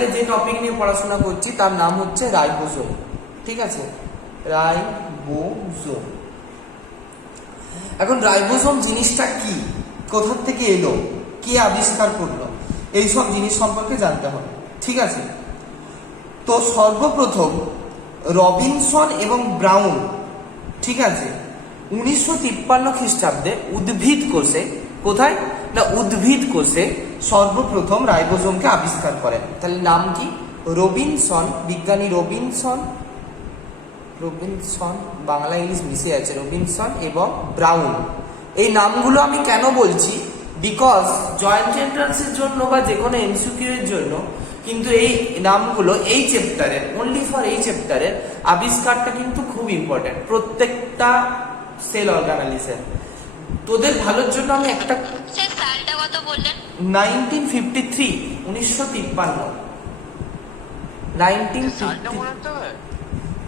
পরবর্তীকালে যে টপিক নিয়ে পড়াশোনা করছি তার নাম হচ্ছে রাইবোজোম। ঠিক আছে, রাইবোজোম। এখন রাইবোজোম জিনিসটা কি, কোথা থেকে এলো, কে আবিষ্কার করলো, এইসব জিনিস সম্পর্কে জানতে হবে। ঠিক আছে, তো সর্বপ্রথম রবিনসন এবং ব্রাউন, ঠিক আছে, 1953 খ্রিস্টাব্দে উদ্ভিদ কোষে, কোথায় না উদ্ভিদ কোষে সর্বপ্রথম রাইবোজোমকে আবিষ্কার করেন। তাহলে নাম কি? রবিনসন, বিজ্ঞানী রবিনসন, বাংলা ইংলিশ মিশে আছে, রবিনসন এবং ব্রাউন। এই নামগুলো আমি কেন বলছি, বিকজ জয়েন্ট এন্ট্রান্সের জন্য বা যে কোনো এমসিকিউ এর জন্য কিন্তু এই নামগুলো এই চ্যাপ্টারের, অনলি ফর এই চ্যাপ্টারের আবিষ্কারটা কিন্তু খুব ইম্পর্টেন্ট। প্রত্যেকটা সেল অর্গানালিজের তোদের ভালোর জন্য আমি একটা, সালটা কত বললেন? 1953, 1953, 1953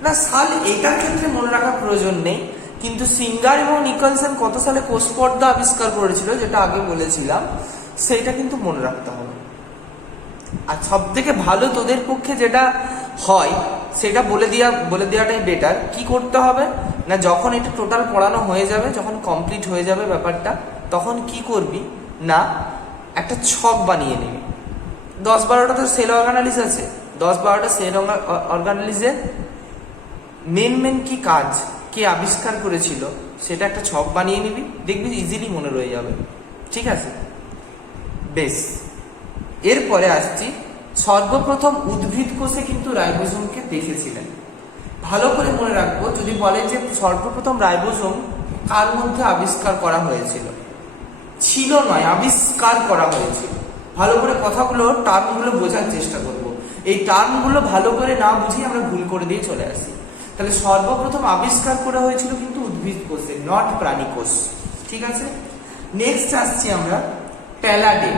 না সাল এটার ক্ষেত্রে মনে রাখার প্রয়োজন নেই, কিন্তু সিঙ্গার এবং নিকলসন কত সালে কোষ পর্দা আবিষ্কার করেছিল যেটা আগে বলেছিলাম, সেটা কিন্তু মনে রাখতে হবে। আর সব থেকে ভালো তোদের পক্ষে যেটা হয় সেটা বলে দেওয়াটাই বেটার। কি করতে হবে না, যখন এটা টোটাল পড়ানো হয়ে যাবে, যখন কমপ্লিট হয়ে যাবে ব্যাপারটা, তখন কি করবি না একটা ছক বানিয়ে নিবি। 10-12টা তো সেল অর্গানালিজ আছে, 10-12টা সেল অর্গানালিজের মেন কি কাজ, কে আবিষ্কার করেছিল, সেটা একটা ছক বানিয়ে নিবি, দেখবি ইজিলি মনে রয়ে যাবে। ঠিক আছে, বেশ। এরপরে আসছি, সর্বপ্রথম উদ্ভিদ কোষে কিন্তু রাইবোজোমকে দেখেছিলেন। ভালো করে মনে রাখবো, যদি বলে যে সর্বপ্রথম রাইবোজোম কার মধ্যে আবিষ্কার করা হয়েছিল, ছিল নয়, আবিষ্কার করা হয়েছিল। ভালো করে কথাগুলো, টার্মগুলো বোঝার চেষ্টা করব। এই টার্মগুলো ভালো করে না বুঝিয়ে আমরা ভুল করে দিয়ে চলে আসি। তাহলে সর্বপ্রথম আবিষ্কার করা হয়েছিল কিন্তু উদ্ভিদ কোষে, নট প্রাণী কোষ। ঠিক আছে, নেক্সট আসছি আমরা প্যালাডে।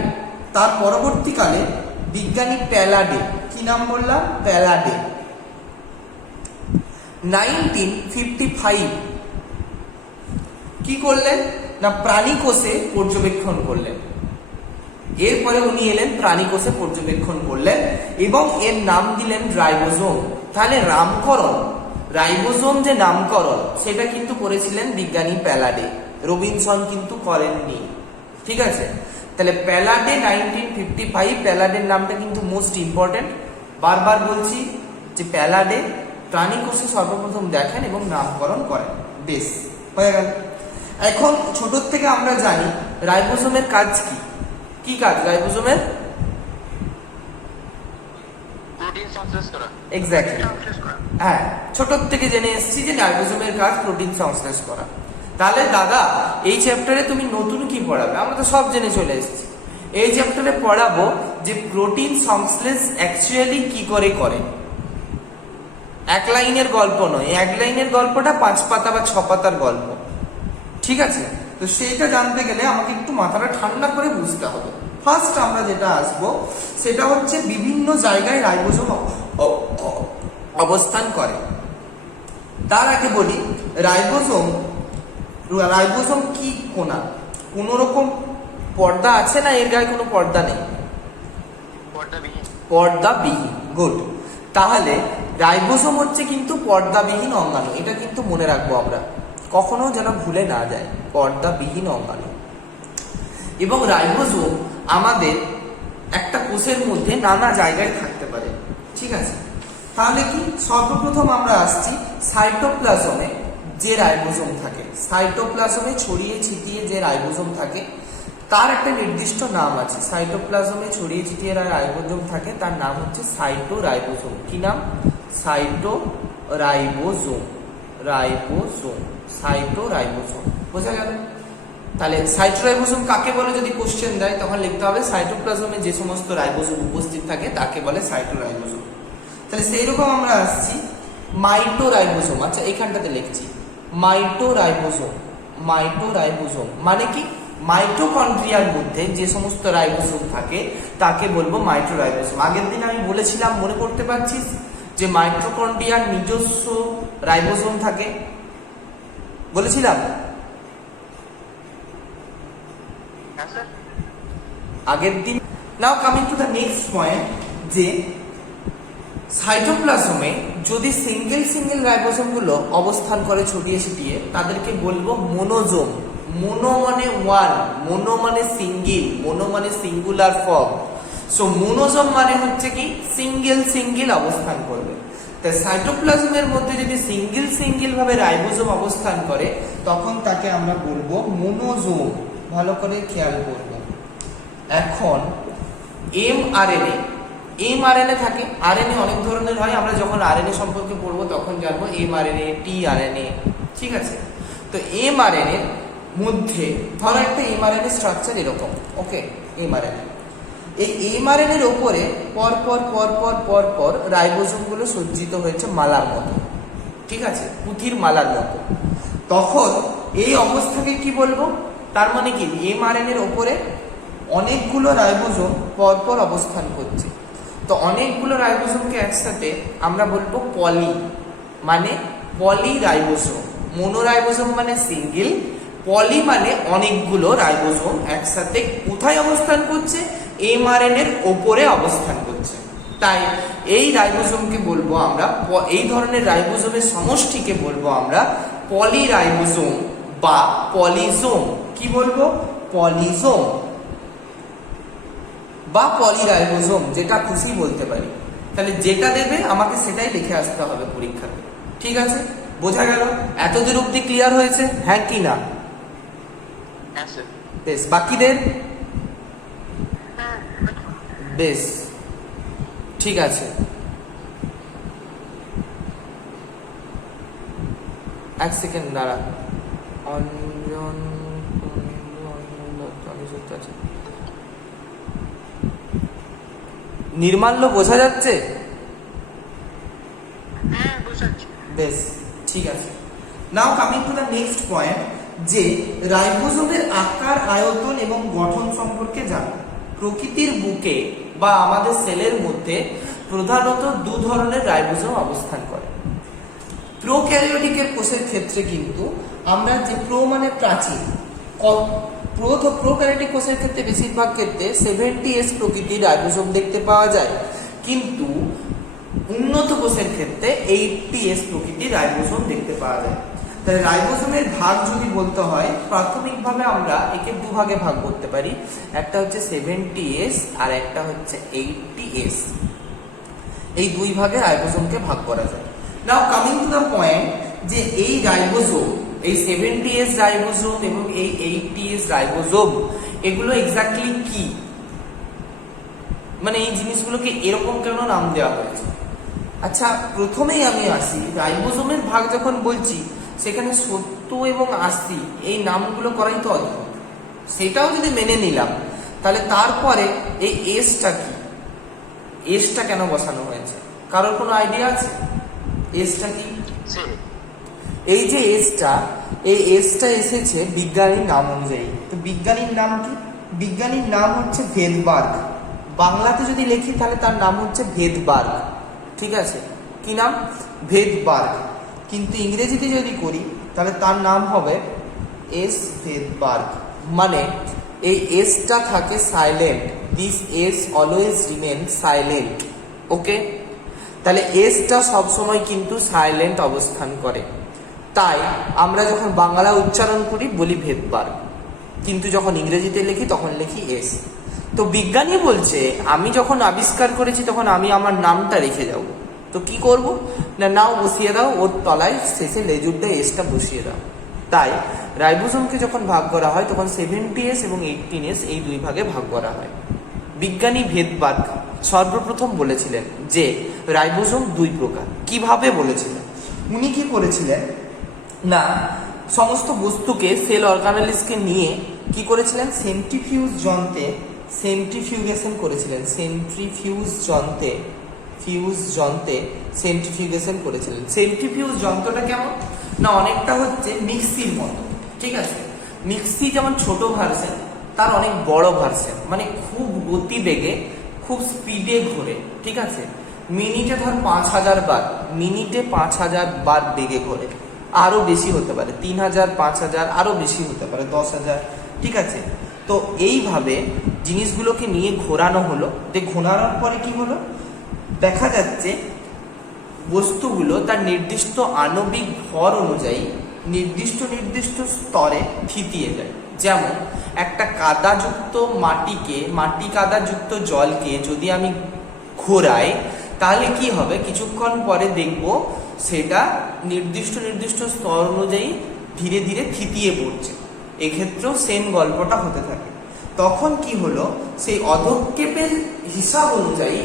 তার পরবর্তীকালে বিজ্ঞানী প্যালাডে, কি নাম বললাম, প্যালাডে, 1955 কি করলেন না প্রাণী কোষে পর্যবেক্ষণ করলেন। এরপরে উনি এলেন প্রাণী কোষে পর্যবেক্ষণ করলেন এবং এর নাম দিলেন রাইবোজোম। তাহলে নামকরণ, রাইবোজোম যে নামকরণ সেটা কিন্তু করেছিলেন বিজ্ঞানী প্যালাডে, রবিনসন কিন্তু করেননি। ঠিক আছে, তাহলে প্যালাডে 1955, প্যালাডের নামটা কিন্তু মোস্ট ইম্পর্টেন্ট। বারবার বলছি যে প্যালাডে প্রাণী কোষে সর্বপ্রথম দেখেন এবং নামকরণ করেন। বেশ, হয়ে গেল। এখন ছোট থেকে আমরা জানি রাইবোজোমের কাজ কি, কি কাজ রাইবোজোমের? প্রোটিন সংশ্লেষ করা। এক্স্যাক্টলি, হ্যাঁ, ছোট থেকে জেনে এসেছি যে রাইবোজোমের কাজ প্রোটিন সংশ্লেষ করা। তাহলে দাদা এই চ্যাপ্টারে তুমি নতুন কি পড়াবে? আমরা তো সব জেনে চলে এসেছি। এই চ্যাপ্টারে পড়াবো যে প্রোটিন সংশ্লেষ অ্যাকচুয়ালি কি করে করে। এক লাইনের গল্প নয়, এক লাইনের গল্পটা 5 পাতা বা 6 পাতার গল্প। ঠিক আছে, তো সেইটা জানতে গেলে আমাকে একটু মাথাটা ঠান্ডা করে বুঝতে হবে। ফার্স্ট আমরা যেটা আসবো সেটা হচ্ছে বিভিন্ন জায়গায় রাইবোজোম অবস্থান করে। তার আগে বলি রাইবোজোম কি কোনা, কোন রকম পর্দা আছে না এর গায়ে কোনো পর্দা নেই? পর্দাবিহীন। গুড। তাহলে রাইবোজোম হচ্ছে কিন্তু পর্দাবিহীন অঙ্গাণু, এটা কিন্তু মনে রাখবো আমরা, কখনো যেন ভুলে না যায়, পর্দাবিহীন অঙ্গাণু। এবং রাইবোজোম আমাদের একটা কোষের মধ্যে নানা জায়গায় থাকতে পারে। ঠিক আছে, তাহলে কি সর্বপ্রথম আমরা আসছি সাইটোপ্লাজমে যে রাইবোজোম থাকে, সাইটোপ্লাজমে ছড়িয়ে ছিটিয়ে যে রাইবোজোম থাকে তার একটা নির্দিষ্ট নাম আছে। সাইটোপ্লাজমে ছড়িয়ে ছিটিয়ে রাইবোজোম থাকে, তার নাম হচ্ছে সাইটোরাইবোজোম। কি নাম? সাইটোরাইবোজোম, সাইটোরাইবোজোম। বোঝা গেল? তাহলে সাইটোরাইবোজোম কাকে বলে যদি কোশ্চেন দেয় তখন লিখতে হবে সাইটোপ্লাজমে যে সমস্ত রাইবোজোম উপস্থিত থাকে তাকে বলে সাইটোরাইবোজোম। তাহলে সেই রকম আমরা আসছি মাইটোরাইবোজোম। আচ্ছা, এইখানটাতে লিখছি মাইটোরাইবোজোম। মাইটোরাইবোজোম মানে কি? মাইটোকন্ড্রিয়ার মধ্যে যে সমস্ত রাইবোজোম থাকে তাকে বলবো মাইটোরাইবোজোম। আগের দিন আমি বলেছিলাম, মনে করতে পারছিস, যে মাইটোকন্ড্রিয়ার নিজস্ব রাইবোজোম থাকে, বলেছিলাম আগের দিন। নাও coming to the next point, যে সাইটোপ্লাজমে যদি সিঙ্গেল সিঙ্গেল রাইবোসোমগুলো অবস্থান করে ছড়িয়ে ছিটিয়ে তাদেরকে বলবো মোনোজোম। মোনো মানে ওয়ান, মোনো মানে সিঙ্গেল, মোনো মানে সিঙ্গুলার ফর্ম। সো মোনোজোম মানে হচ্ছে কি সিঙ্গেল সিঙ্গেল অবস্থান করবে। তাই সাইটোপ্লাজমের মধ্যে যদি সিঙ্গেল সিঙ্গেল ভাবে রাইবোসোম অবস্থান করে তখন তাকে আমরা বলবো মোনোজোম। ভালো করে খেয়াল করব। এখন এমআরএনএ, এমআরএনএ থাকে, আরএনএ অনেক ধরনের হয়, আমরা যখন আরএনএ সম্পর্কে পড়বো তখন জানবো এমআরএনএ, টিআরএনএ, ঠিক আছে। তো এমআরএনএ মধ্যে ধরো একটা এমআরএনএ স্ট্রাকচার এরকম, ওকে, এমআরএনএ, এই এমআরএনএর ওপরে পর পর পর পর পর পর রাইবোসোমগুলো সজ্জিত হয়েছে মালার মতো, ঠিক আছে, পুঁথির মালার মতো। তখন এই অবস্থাকে কি বলবো? তার মানে কি এমআরএনএর ওপরে অনেকগুলো রাইবোসোম পরপর অবস্থান করছে। তো অনেকগুলো রাইবোসোমকে একসাথে আমরা বলবো পলি, মানে পলি রাইবোসোম। মোনোরাইবোসোম মানে সিঙ্গেল, পলি মানে অনেকগুলো রাইবোসোম একসাথে কোথায় অবস্থান করছে? এমআরএনএর ওপরে অবস্থান করছে। তাই এই রাইবোসোমকে বলবো আমরা, এই ধরনের রাইবোসোমের সমষ্টিকে বলবো আমরা পলিরাইবোসোম বা পলিজোম। কি বলবো? পলিজোম বা পলিরাইবোসোম, যেটা খুশি বলতে পারি। তাহলে যেটা দেবে আমাকে সেটাই লিখে আসতে হবে পরীক্ষাতে, ঠিক আছে? বোঝা গেল? এতদূর অব্দি ক্লিয়ার হয়েছে? হ্যাঁ কি না? বেশ, বাকিদের বেশ, ঠিক আছে। এক সেকেন্ড দাঁড়া। অঞ্জন নির্মাল্য বোঝা যাচ্ছে? বেশ, ঠিক আছে। নাও coming to the next point, যে রাইবোসোমের আকার, আয়তন এবং গঠন সম্পর্কে জানো। প্রকৃতির বুকে বা আমাদের সেলের মধ্যে প্রধানত দু ধরনের রাইবোসোম অবস্থান করে। প্রোক্যারিওটিকের কোষের ক্ষেত্রে কিন্তু আমরা যে প্রো মানে প্রাচীন, প্রোক্যারিওটিক কোষের ক্ষেত্রে বেশিরভাগ ক্ষেত্রে 70S প্রকৃতির রাইবোসোম দেখতে পাওয়া যায়, কিন্তু উন্নত কোষের ক্ষেত্রে 80S প্রকৃতির রাইবোসোম দেখতে পাওয়া যায়। তাই রাইবোসোমের ভাগ যদি বলতে হয়, প্রাথমিকভাবে আমরা একে দুভাগে ভাগ করতে পারি। একটা হচ্ছে 70S আর একটা হচ্ছে 80S। এই দুই ভাগে রাইবোসোমকে ভাগ করা যায়। নাও কামিং টু দ্য পয়েন্ট, যে এই রাইবোসোম, এই 70S রাইবোসোম এবং এই 80S রাইবোসোম, এগুলো এক্স্যাক্টলি কি, মানে এই জিনিসগুলোকে এরকম কেন নাম দেওয়া হয়েছে? আচ্ছা, প্রথমেই আমি আসি, রাইবোসোমের ভাগ যখন বলছি সেখানে 70 এবং 80 এই নামগুলো করাই তো অদ্ভুত। সেটাও যদি মেনে নিলাম, তাহলে তারপরে এই এসটা কি, এসটা কেন বসানো হয়েছে? কারোর কোনো আইডিয়া আছে এসটা কি? এই যে এসটা, এই এসটা এসেছে বিজ্ঞানীর নাম অনুযায়ী। তো বিজ্ঞানীর নাম কি? বিজ্ঞানীর নাম হচ্ছে ভেদবার্গ। বাংলাতে যদি লিখি তাহলে তার নাম হচ্ছে ভেদবার্গ, ঠিক আছে? কি নাম? ভেদবার্গ। কিন্তু ইংরেজিতে যদি করি তাহলে তার নাম হবে এস ভেদবার্গ। মানে এই এসটা থাকে silent, this S always remain silent, okay? তাহলে এসটা সবসময় কিন্তু সাইলেন্ট অবস্থান করে। তাই আমরা যখন বাংলা উচ্চারণ করি বলি ভেদবার্গ, কিন্তু যখন ইংরেজিতে লিখি তখন লিখি এস। তো বিজ্ঞানী বলছে আমি যখন আবিষ্কার করেছি তখন আমি আমার নামটা রেখে যাবো। তো কি করব না, নাও বসিয়ে দাও, ওর তলায় শেষে লেজুরটা এসটা বসিয়ে দাও। তাই রাইবোসোমকে যখন ভাগ করা হয় তখন 70S এবং 80S এই দুই ভাগে ভাগ করা হয়। বিজ্ঞানী ভেদবার্গ সর্বপ্রথম বলেছিলেন যে রাইবোসোম দুই প্রকার। কিভাবে বলেছিলেন? উনি কি করেছিলেন না, সমস্ত বস্তুকে, সেল অর্গানালিজকে নিয়ে কি করেছিলেন, সেন্ট্রিফিউজ যন্ত্রে সেন্ট্রিফিউগেশন করেছিলেন। সেন্ট্রিফিউজ যন্ত্রে সেন্ট্রিফিউগেশন করেছিলেন। সেন্ট্রিফিউজ যন্ত্রটা কেমন না, অনেকটা হচ্ছে মিক্সির মতো, ঠিক আছে? মিক্সি যেমন ছোট ভার্সন, তার অনেক বড় ভার্সন, মানে খুব গতিবেগে, খুব স্পিডে ঘোরে, ঠিক আছে? মিনিটে ধর 5000 বার, মিনিটে 5000 বার বেগে ঘোরে। আরো বেশি হতে পারে, 3000, 5000, আরো বেশি হতে পারে 10,000, ঠিক আছে? তো এইভাবে জিনিসগুলোকে নিয়ে ঘোরানো হলো। ঘোরানোর পরে কি হলো, দেখা যাচ্ছে বস্তুগুলো তার নির্দিষ্ট আণবিক ভর অনুযায়ী নির্দিষ্ট নির্দিষ্ট স্তরে থিতিয়ে যায়। যেমন একটা কাদাযুক্ত মাটি কাদাযুক্ত জলকে যদি আমি ঘোরাই, তাহলে কি হবে, কিছুক্ষণ পরে দেখব সেটা নির্দিষ্ট নির্দিষ্ট স্তর অনুযায়ী ধীরে ধীরে থিতিয়ে পড়ছে। এক্ষেত্রেও সেম গল্পটা হতে থাকে। তখন কি হলো, সেই অধক্ষেপের হিসাব অনুযায়ী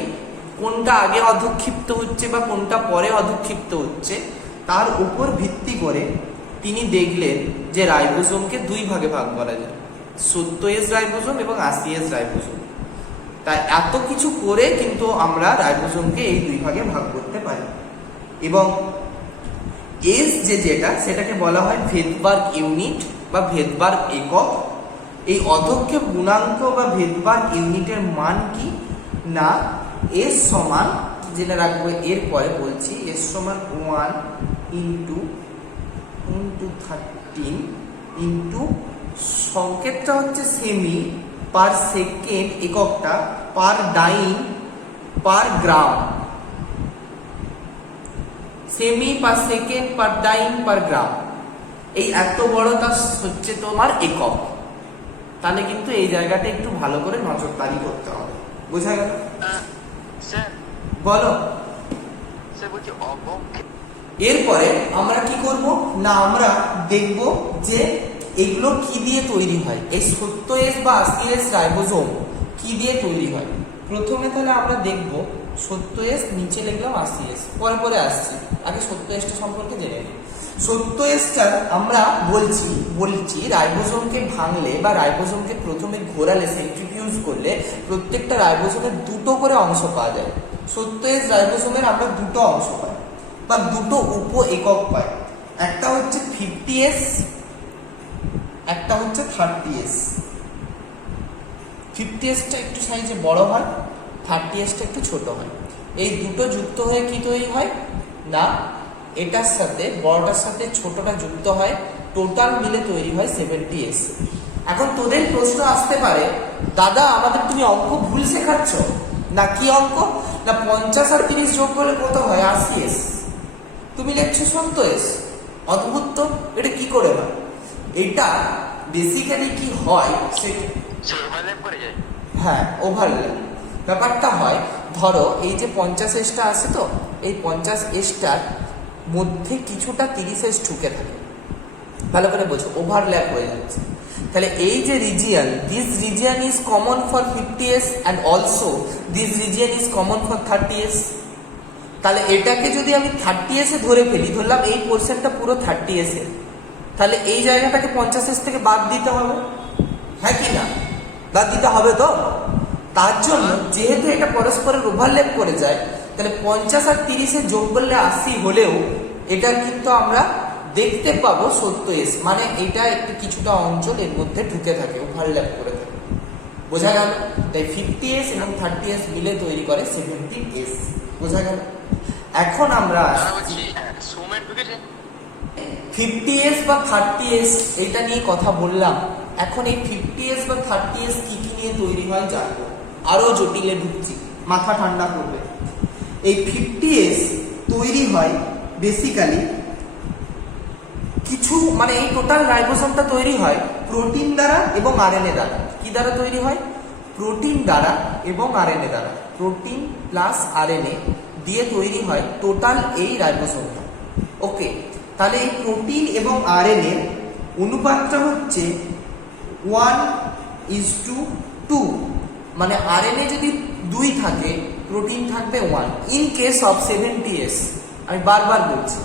কোনটা আগে অধক্ষিপ্ত হচ্ছে বা কোনটা পরে অধক্ষিপ্ত হচ্ছে তার উপর ভিত্তি করে তিনি দেখলেন যে রাইবোজোমকে দুই ভাগে ভাগ করা যায়, 70S রাইবোজোম এবং 80S রাইবোজোম। তাই এত কিছু করে কিন্তু আমরা রাইবোজোমকে এই দুই ভাগে ভাগ করতে পারি। এবং এস যেটা সেটাকে বলা হয় ভেদবার্গ ইউনিট বা ভেদবার্গ একক। এই অধক্ষেপ গুণাঙ্ক বা ভেদবার্গ ইউনিটের মান কি না, এস সমান, জেনে রাখবো এরপরে বলছি, এস সমান 1 ইন্টু 13 ইন্টু সংকেতটা হচ্ছে সেমি পার সেকেন্ড, এককটা পার ডাইন পার গ্রাম, সেমি পার সেকেন্ড পার ডাইন পার গ্রাম। এই এত বড়টা হচ্ছে তোমার একক। তাহলে কিন্তু এই জায়গাটা একটু ভালো করে নজরদারি করতে হবে। বোঝা গেল? স্যার বলো। স্যার বলছি অবক্ষেপ। এরপরে আমরা কি করব না, আমরা দেখব যে এগুলো কি দিয়ে তৈরি হয়, এই 70S বা 80S রাইবোজোম কি দিয়ে তৈরি হয়। প্রথমে তাহলে আমরা দেখব 70S, নিচে লিখলাম 80S, পরে পরে আসছি, আগে 70Sটা সম্পর্কে জেনে নিই। 70Sটা আমরা বলছি রাইবোজোমকে ভাঙলে বা রাইবোজোমকে প্রথমে ঘোরালে, সেন্ট্রিফিউজ করলে প্রত্যেকটা রাইবোজোমের দুটো করে অংশ পাওয়া যায়। 70S রাইবোজোমের আমরা দুটো অংশ পাই বা দুটো উপ একক পাই, একটা হচ্ছে 50S, একটা হচ্ছে 30S। 50Sটা একটু সাইজে বড় হয়, 30Sটা একটু ছোট হয়। এই দুটো যুক্ত হয়ে কি তৈরি হয় না, এটার সাথে বড়টার সাথে ছোটটা যুক্ত হয়, টোটাল মিলে তৈরি হয় 70S। এখন তোদের প্রশ্ন আসতে পারে, দাদা আমাদের তুমি অঙ্ক ভুল শেখাচ্ছ না, কি অঙ্ক না 50 আর 30 যোগ করলে কত হয় 80S, তুমি লিখছো 70S। অদ্ভুত তো, এটা কি করে হয়? এটা বেসিক্যালি কি হয় সেটা ওভারল্যাপ করে যায়। হ্যাঁ, ওভারল্যাপ। ব্যাপারটা হয়, ধরো এই যে 50Sটা আছে, তো এই 50Sটার মধ্যে কিছুটা 30S ঢুকে থাকে। ভালো করে বোঝো, ওভারল্যাপ হয়ে যাচ্ছে। তাহলে এই যে region, this region is common for 50S and also this region is common for 30S। তাহলে এটাকে যদি আমি 30S এ ধরে ফেলি, ধরলাম এই পোর্শনটা পুরো 30S এর, তাহলে এই জায়গাটাকে 50S থেকে বাদ দিতে হবে, হ্যাঁ কি না? বাদ দিতে হবে তো। তার জন্য যেহেতু এটা পরস্পরের ওভারল্যাপ করে যায়, তাহলে 50 আর 30 যোগ করলে 80 হলেও এটা কিন্তু আমরা দেখতে পাবো 70S, মানে এটা একটু কিছুটা অঞ্চল এর মধ্যে ঢুকে থাকে, ওভারল্যাপ করে থাকে। বোঝা গেল? তাই 50S এবং 30S মিলে তৈরি করে 70S। বোঝা গেল? এখন আমরা 50S বা 30S এটা নিয়ে কথা বললাম। এখন এই 50S বা 30S কি কি নিয়ে তৈরি হয় জানবো, আরো জটিলে ঢুকছি, মাথা ঠান্ডা করবে। এই 50S তৈরি হয় বেসিক্যালি কিছু, মানে এই টোটাল রাইবোসোমটা তৈরি হয় প্রোটিন দ্বারা এবং আরএনএ দ্বারা। কি দ্বারা তৈরি হয়? প্রোটিন দ্বারা এবং আরএনএ দ্বারা। প্রোটিন প্লাস আরএনএ দিয়ে তৈরি হয় টোটাল এই রাইবোসোমটা। ওকে, তাহলে এই প্রোটিন এবং আরএনএ অনুপাতটা হচ্ছে 1:2, মানে আরএনএ যদি 2 থাকে, প্রোটিন থাকবে 1। ইন কেস অফ 70S, আমি বারবার বলছি,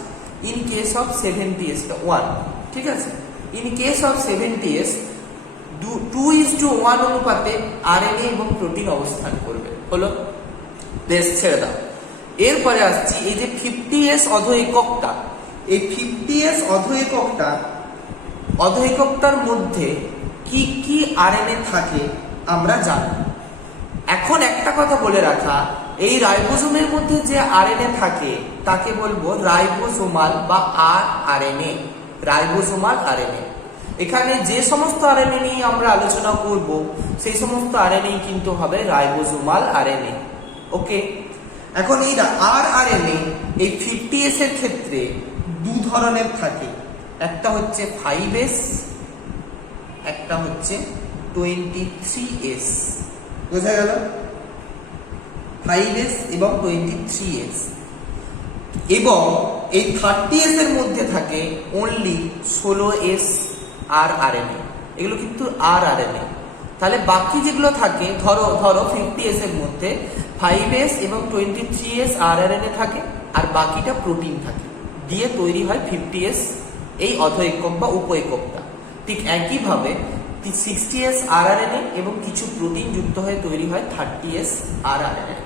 ইন কেস অফ 70S 1, ঠিক আছে? ইন কেস অফ 70S 2:1 অনুপাতে আরএনএ এবং প্রোটিন অবস্থান করবে। হলো? বেশ, ছেড়ে দাও। এরপরে আসছি এই যে 50S অধ এককটা। এই 50S অধ এককটার মধ্যে কি কি আরএনএ থাকে আমরা জানি। এখন একটা কথা বলে রাখা, এই রাইবোজোমের মধ্যে যে আরএনএ থাকে তাকে বলবো রাইবোজোমাল বা আরএনএ। Ribosomal RNA. এখানে যে সমস্ত আরএনএ নিয়ে আমরা আলোচনা করব সেই সমস্ত আরএনএ কিন্তু হবে রাইবোজোমাল আরএনএ। ওকে, এখন এই RNA এই 50S এর ক্ষেত্রে দু ধরনের থাকে, একটা হচ্ছে 5S, একটা হচ্ছে 23S। বোঝা গেল? 5S এবং 23S। এবং এই 30S এর মধ্যে থাকে অনলি 16S rRNA। এগুলো কিন্তু rRNA। তাহলে বাকি যেগুলো থাকে, ধরো 50S এর মধ্যে 5S এবং 23S rRNA থাকে, আর বাকিটা প্রোটিন থাকে, দিয়ে তৈরি হয় 50S এই অধঃএকক বা উপএককটা। ঠিক একইভাবে 60S rRNA এবং কিছু প্রোটিন যুক্ত হয়ে তৈরি হয় 30S rRNA,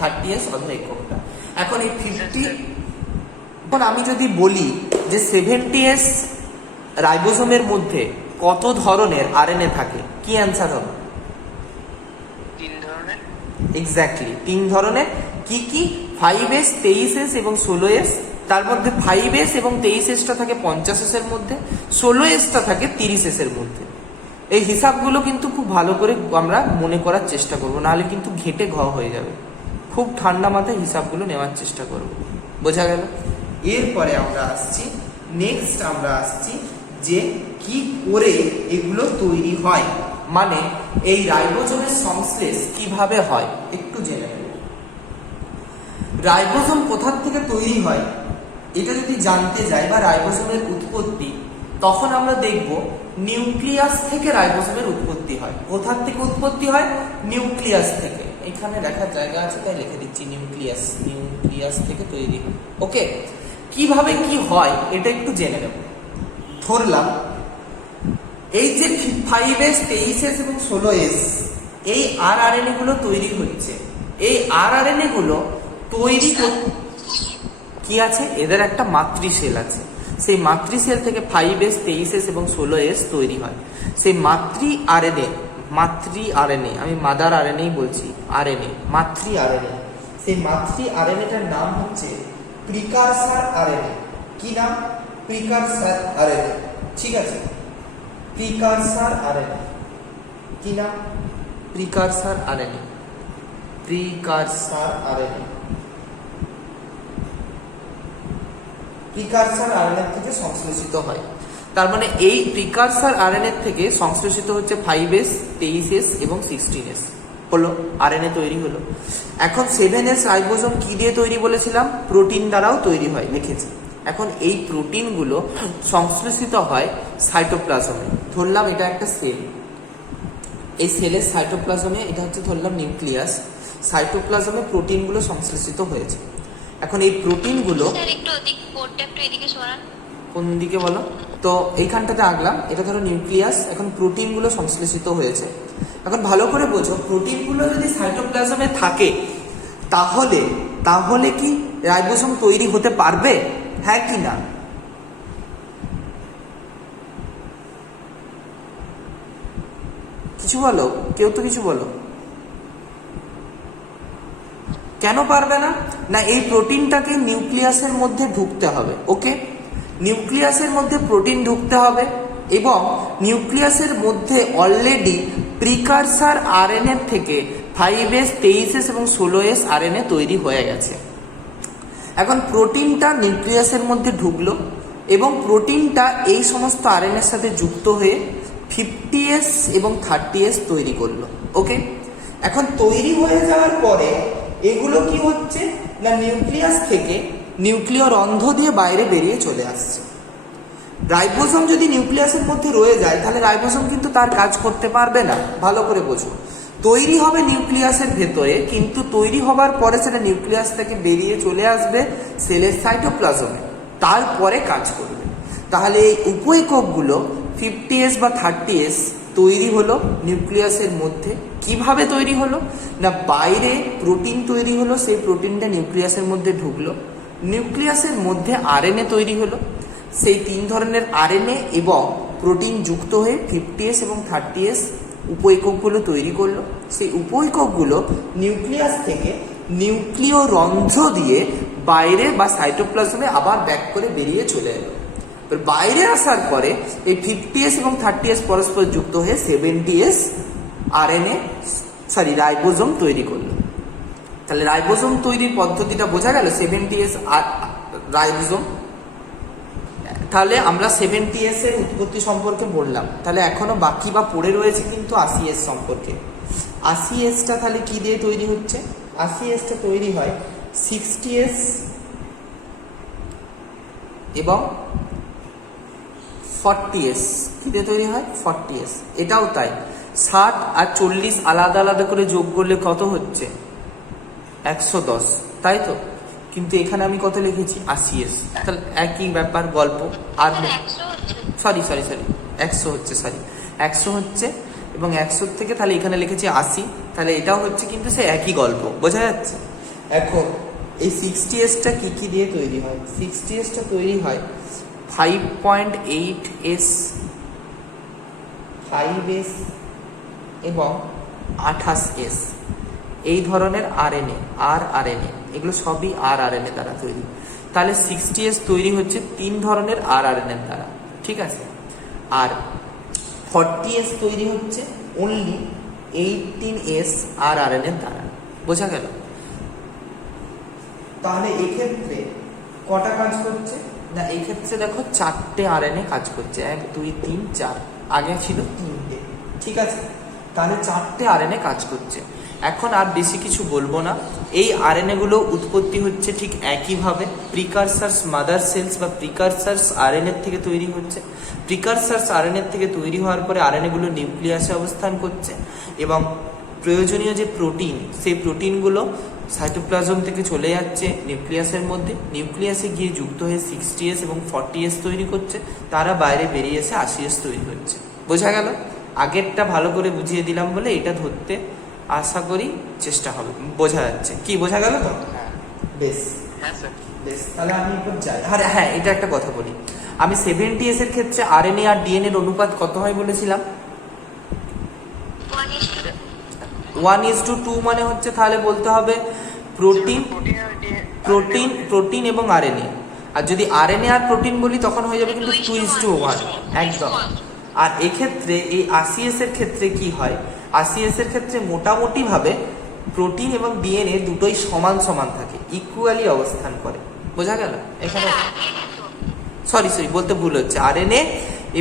30S অধঃএককটা। এখন এই 50, এখন আমি যদি বলি যে 70S রাইবোসোমের মধ্যে কত ধরনের আরএনএ থাকে, কি অ্যান্সার হবে? 3 ধরনের। এক্স্যাক্টলি 3 ধরনের। কি কি? 5S, 23S এবং 16S। তার মধ্যে 5S এবং 23Sটা থাকে 50S এর মধ্যে, 16Sটা থাকে 30S এর মধ্যে। এই হিসাবগুলো কিন্তু খুব ভালো করে আমরা মনে করার চেষ্টা করব, নাহলে কিন্তু ঘেটে ঘ হয়ে যাবে। খুব ঠান্ডা মাথায় হিসাবগুলো নেওয়ার চেষ্টা করব। বোঝা গেল? এরপরে আমরা আসছি যে কি করে এগুলো তৈরি হয়, মানে এই রাইবোজোমের সংশ্লেষ কিভাবে হয় একটু জেনে নেব। রাইবোজোম কোথা থেকে তৈরি হয় এটা যদি জানতে যাই, বা রাইবোজোমের উৎপত্তি, তখন আমরা দেখব নিউক্লিয়াস থেকে রাইবোজোমের উৎপত্তি হয়। কোথা থেকে উৎপত্তি হয়? নিউক্লিয়াস থেকে। এখানে লেখার জায়গা আছে তাই লিখে দিচ্ছি, নিউক্লিয়াস থেকে তৈরি হয়। ওকে, কিভাবে কি হয় এটা একটু জেনে নেব। ধরলাম এই যে 5S, 23S এবং 16S এই rRNA গুলো তৈরি হচ্ছে, এই rRNA গুলো তৈরি কি আছে? এদের একটা মাতৃসেল আছে। সেই মাতৃসেল থেকে 5S, 23S এবং 16S তৈরি হয়। সেই মাতৃ আরএনএ, আমি মাদার আরএনএই বলছি, মাতৃ আরএনএ, সেই মাতৃ আরএনএটার নাম হচ্ছে প্রিকারসার আরএনএ। কি নাম? Precursor RNA. ঠিক আছে, প্রিকারসার আরএনএ। কি নাম? Precursor RNA. প্রিকারসার আরএনএ থেকে সংশ্লেষিত হয়। তার মানে এই প্রিকারসার আরএনএ থেকে সংশ্লেষিত হচ্ছে 5S, 23S এবং 16S। হলো, আরএনএ তৈরি হলো। এখন 7S রাইবোজোম কি দিয়ে তৈরি বলেছিলাম? প্রোটিন দ্বারাও তৈরি হয়, লিখেছি। এখন এই প্রোটিনগুলো সংশ্লেষিত হয় সাইটোপ্লাজমে। ধরলাম এটা একটা সেল, এই সেলের সাইটোপ্লাজমে, এটা হচ্ছে ধরলাম নিউক্লিয়াস, সাইটোপ্লাজমে প্রোটিনগুলো সংশ্লেষিত হয়েছে। এখন এই প্রোটিনগুলো কোন দিকে বলো তো? এইখানটাতে আঁকলাম, এটা ধরো নিউক্লিয়াস। এখন প্রোটিনগুলো সংশ্লেষিত হয়েছে। এখন ভালো করে বোঝো, প্রোটিনগুলো যদি সাইটোপ্লাজমে থাকে তাহলে কি রাইবোসোম তৈরি হতে পারবে? হ্যাঁ কি না? কিছু বলো, কেউ তো কিছু বলো। কেন পারবে না? না, এই প্রোটিনটাকে নিউক্লিয়াসের মধ্যে ঢুকতে হবে। ওকে, নিউক্লিয়াসের মধ্যে প্রোটিন ঢুকতে হবে, এবং নিউক্লিয়াসের মধ্যে অলরেডি প্রিকারসার আরএনএ থেকে 5S, 23S এবং 16S আরএনএ তৈরি হয়ে গেছে। এখন প্রোটিনটা নিউক্লিয়াসের মধ্যে ঢুকলো, এবং প্রোটিনটা এই সমস্ত আরএনএর সাথে যুক্ত হয়ে 50S এবং 30S তৈরি করলো। ওকে, এখন তৈরি হয়ে যাওয়ার পরে এগুলো কি হচ্ছে না, নিউক্লিয়াস থেকে নিউক্লিয় রন্ধ্র দিয়ে বাইরে বেরিয়ে চলে আসছে। রাইবোসোম যদি নিউক্লিয়াসের মধ্যে রয়ে যায় তাহলে রাইবোসোম কিন্তু তার কাজ করতে পারবে না। ভালো করে বোঝো, তৈরি হবে নিউক্লিয়াসের ভেতরে, কিন্তু তৈরি হবার পরে সেটা নিউক্লিয়াস থেকে বেরিয়ে চলে আসবে সেলের সাইটোপ্লাজমে, তারপরে কাজ করবে। তাহলে এই উপএককগুলো 50S বা 30S তৈরি হলো নিউক্লিয়াসের মধ্যে। কিভাবে তৈরি হলো না, বাইরে প্রোটিন তৈরি হলো, সেই প্রোটিনটা নিউক্লিয়াসের মধ্যে ঢুকলো, নিউক্লিয়াসের মধ্যে আরএনএ তৈরি হলো, সেই 3 ধরনের আরএনএ এবং প্রোটিন যুক্ত হয়ে 50S এবং 30S উপএককগুলো তৈরি করলো। সেই উপএককগুলো নিউক্লিয়াস থেকে নিউক্লিয় রন্ধ্র দিয়ে বাইরে বা সাইটোপ্লাজমে আবার ব্যাক করে বেরিয়ে চলে এলো। বাইরে আসার পরে এই 50S এবং 30S পরস্পর যুক্ত হয়ে 70S রাইবোজোম তৈরি করলো। তাহলে রাইবোজোম তৈরির পদ্ধতিটা বোঝা গেল, 70S রাইবোজোম। তাহলে আমরা 70S এর উৎপত্তি সম্পর্কে বললাম। তাহলে এখনো বাকি বা পড়ে রয়েছে কিন্তু 80S সম্পর্কে। 80Sটা তাহলে কি দিয়ে তৈরি হচ্ছে? 80Sটা তৈরি হয় 60S এবং 40S। কি দিয়ে তৈরি হয়? 40S। এটাও তাই, 60 আর 40 আলাদা আলাদা করে যোগ করলে কত হচ্ছে? 110, তাই তো? কিন্তু এখানে আমি কত লিখেছি? 80S। তাহলে একই ব্যাপার, গল্প। আর সরি 100 হচ্ছে, 100 হচ্ছে, এবং 100 থেকে তাহলে এখানে লিখেছি 80, তাহলে এটাও হচ্ছে কিন্তু সে একই গল্প। বোঝা যাচ্ছে? এখন এই 60Sটা কি দিয়ে তৈরি হয়? 60Sটা তৈরি হয় 5.8S, 5S এবং 28S। এই ধরনের RNA, rRNA, এগুলো সবই rRNA দ্বারা তৈরি। তাহলে 60S তৈরি হচ্ছে 3 ধরনের rRNA দ্বারা, ঠিক আছে? আর 40S তৈরি হচ্ছে অনলি 18S rRNA দ্বারা। বোঝা গেল? তাহলে এক্ষেত্রে কটা কাজ করছে না? এই ক্ষেত্রে দেখো 4টে RNA কাজ করছে, 1 2 3 4, আগে ছিল 3টে, ঠিক আছে? তাহলে 4টে RNA কাজ করছে। এখন আর বেশি কিছু বলবো না। এই RNA গুলো উৎপত্তি হচ্ছে ঠিক একইভাবে, প্রিকারসার্স মাদার সেলস বা প্রিকারসার্স RNA থেকে তৈরি হচ্ছে। প্রিকারসার্স RNA থেকে তৈরি হওয়ার পরে RNA গুলো নিউক্লিয়াসে অবস্থান করছে, এবং প্রয়োজনীয় যে প্রোটিন, সেই প্রোটিনগুলো সাইটোপ্লাজম থেকে চলে যাচ্ছে নিউক্লিয়াসের মধ্যে, নিউক্লিয়াসে গিয়ে যুক্ত হয়ে 60S এবং 40S তৈরি করছে, তারা বাইরে বেরিয়ে এসে 80S তৈরি হচ্ছে। বোঝা গেল? আগেরটা ভালো করে বুঝিয়ে দিলাম বলে এটা ধরতে আশা করি চেষ্টা হবে। বোঝা যাচ্ছে? কি বোঝা গেল তো? বেশ, হ্যাঁ স্যার। বেশ, তাহলে আমি এরপর যাই। হ্যাঁ, এটা একটা কথা বলি। আমি 70S এর ক্ষেত্রে RNA আর DNA এর অনুপাত কত হয় বলেছিলাম? 1:2 মানে হচ্ছে, তাহলে বলতে হবে প্রোটিন এবং RNA। আর যদি RNA আর প্রোটিন বলি তখন হয়ে যাবে কিন্তু 2:1, একদম। আর এক্ষেত্রে এই 80S এর ক্ষেত্রে কি হয়? 80S এর ক্ষেত্রে মোটামুটি ভাবে প্রোটিন এবং DNA দুটোই সমান সমান থাকে, ইকুয়ালি অবস্থান করে। বোঝা গেল? এখানে সরি বলতে ভুল হচ্ছে, RNA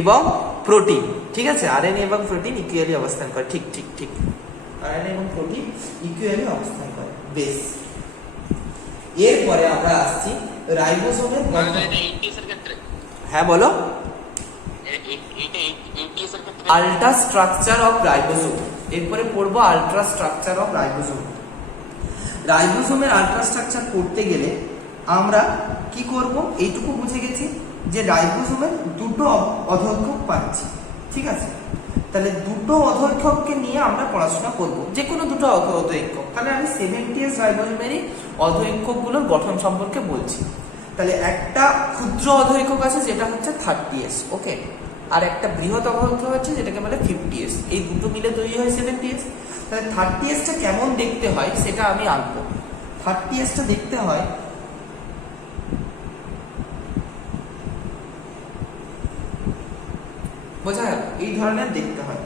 এবং প্রোটিন, ঠিক আছে? RNA এবং প্রোটিন ইকুয়ালি অবস্থান করে, ঠিক RNA এবং প্রোটিন ইকুয়ালি অবস্থান করে। বেশ, এরপরে আমরা আসছি রাইবোজোমের গঠন। হ্যাঁ বলো। Ultra structure of ribosome. এরপরে পড়বো আল্ট্রা স্ট্রাকচার অফ রাইবোজোম। রাইবোজোমের আল্ট্রা স্ট্রাকচার পড়তে গেলে আমরা কি করব? এইটুকু বুঝে গেছি যে রাইবোজোমের দুটো অধঃক্ষক পাচ্ছি, ঠিক আছে? তাহলে দুটো অধঃক্ষককে নিয়ে আমরা পড়াশোনা করব, যে কোনো দুটো অধঃক্ষক। তাহলে আমি 70S রাইবোজোমেরই অধঃক্ষকগুলোর গঠন সম্পর্কে বলছি। তাহলে একটা ক্ষুদ্র অধঃক্ষক আছে যেটা হচ্ছে 30S, ওকে? আর একটা বৃহৎ অধঃক্ষক আছে যেটাকে বলে 50S। এই দুটো মিলে তৈরি হয় 70S। তাহলে 30Sটা কেমন দেখতে হয় সেটা আমি আঁকবো। 30Sটা দেখতে হয় বোঝা গেল? এই ধরনের দেখতে হয়।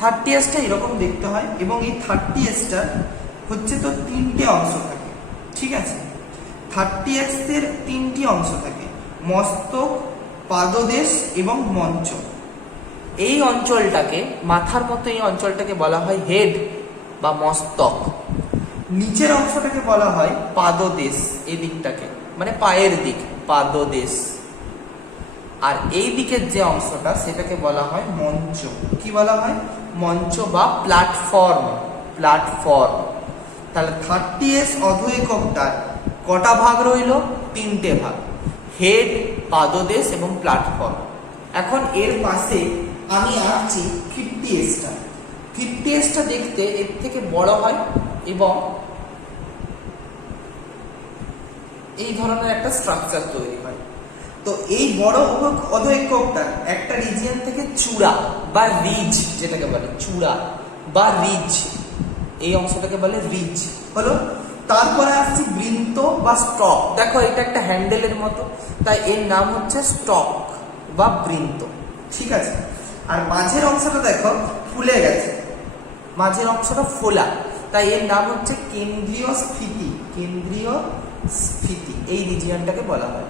30Sটা এরকম দেখতে হয়, এবং এই 30Sটা হচ্ছে তো 3টে অংশ থাকে, ঠিক আছে? 30S এর 3টি অংশ থাকে, মস্তক, পাদদেশ এবং মঞ্চ। এই অঞ্চলটাকে, মাথার মতো এই অঞ্চলটাকে বলা হয় হেড বা মস্তক। নিচের অংশটাকে বলা হয় পাদদেশ, এই দিকটাকে মানে পায়ের দিক, পাদদেশ। আর এই দিকের যে অংশটা সেটাকে বলা হয় মঞ্চ। কি বলা হয়? মঞ্চ বা প্ল্যাটফর্ম। তাহলে 30S অধঃএককটার কটা ভাগ রইল? 3টে ভাগ, হেড, পাদদেশ এবং প্ল্যাটফর্ম। এখন এর পাশে আমি আঁকছি 50Sটা। 50Sটা দেখতে এর থেকে বড় হয় এবং এই ধরনের একটা স্ট্রাকচার তৈরি হয়। তো এই বড় অধঃএককটা একটা রিজিয়ন থেকে চূড়া বা রিজ, যেটাকে বলে চূড়া বা রিজ, এই অংশটাকে বলে রিজ হলো। তারপরে আসছে বৃন্ত বা স্টক। দেখো এটা একটা হ্যান্ডেলের মতো, তাই এর নাম হচ্ছে স্টক বা বৃন্ত, ঠিক আছে? আর মাঝের অংশটা দেখো ফুলে গেছে, মাঝের অংশটা ফোলা, তাই এর নাম হচ্ছে কেন্দ্রীয় স্ফীতি। কেন্দ্রীয় স্ফীতি এই রিজিয়নটাকে বলা হয়।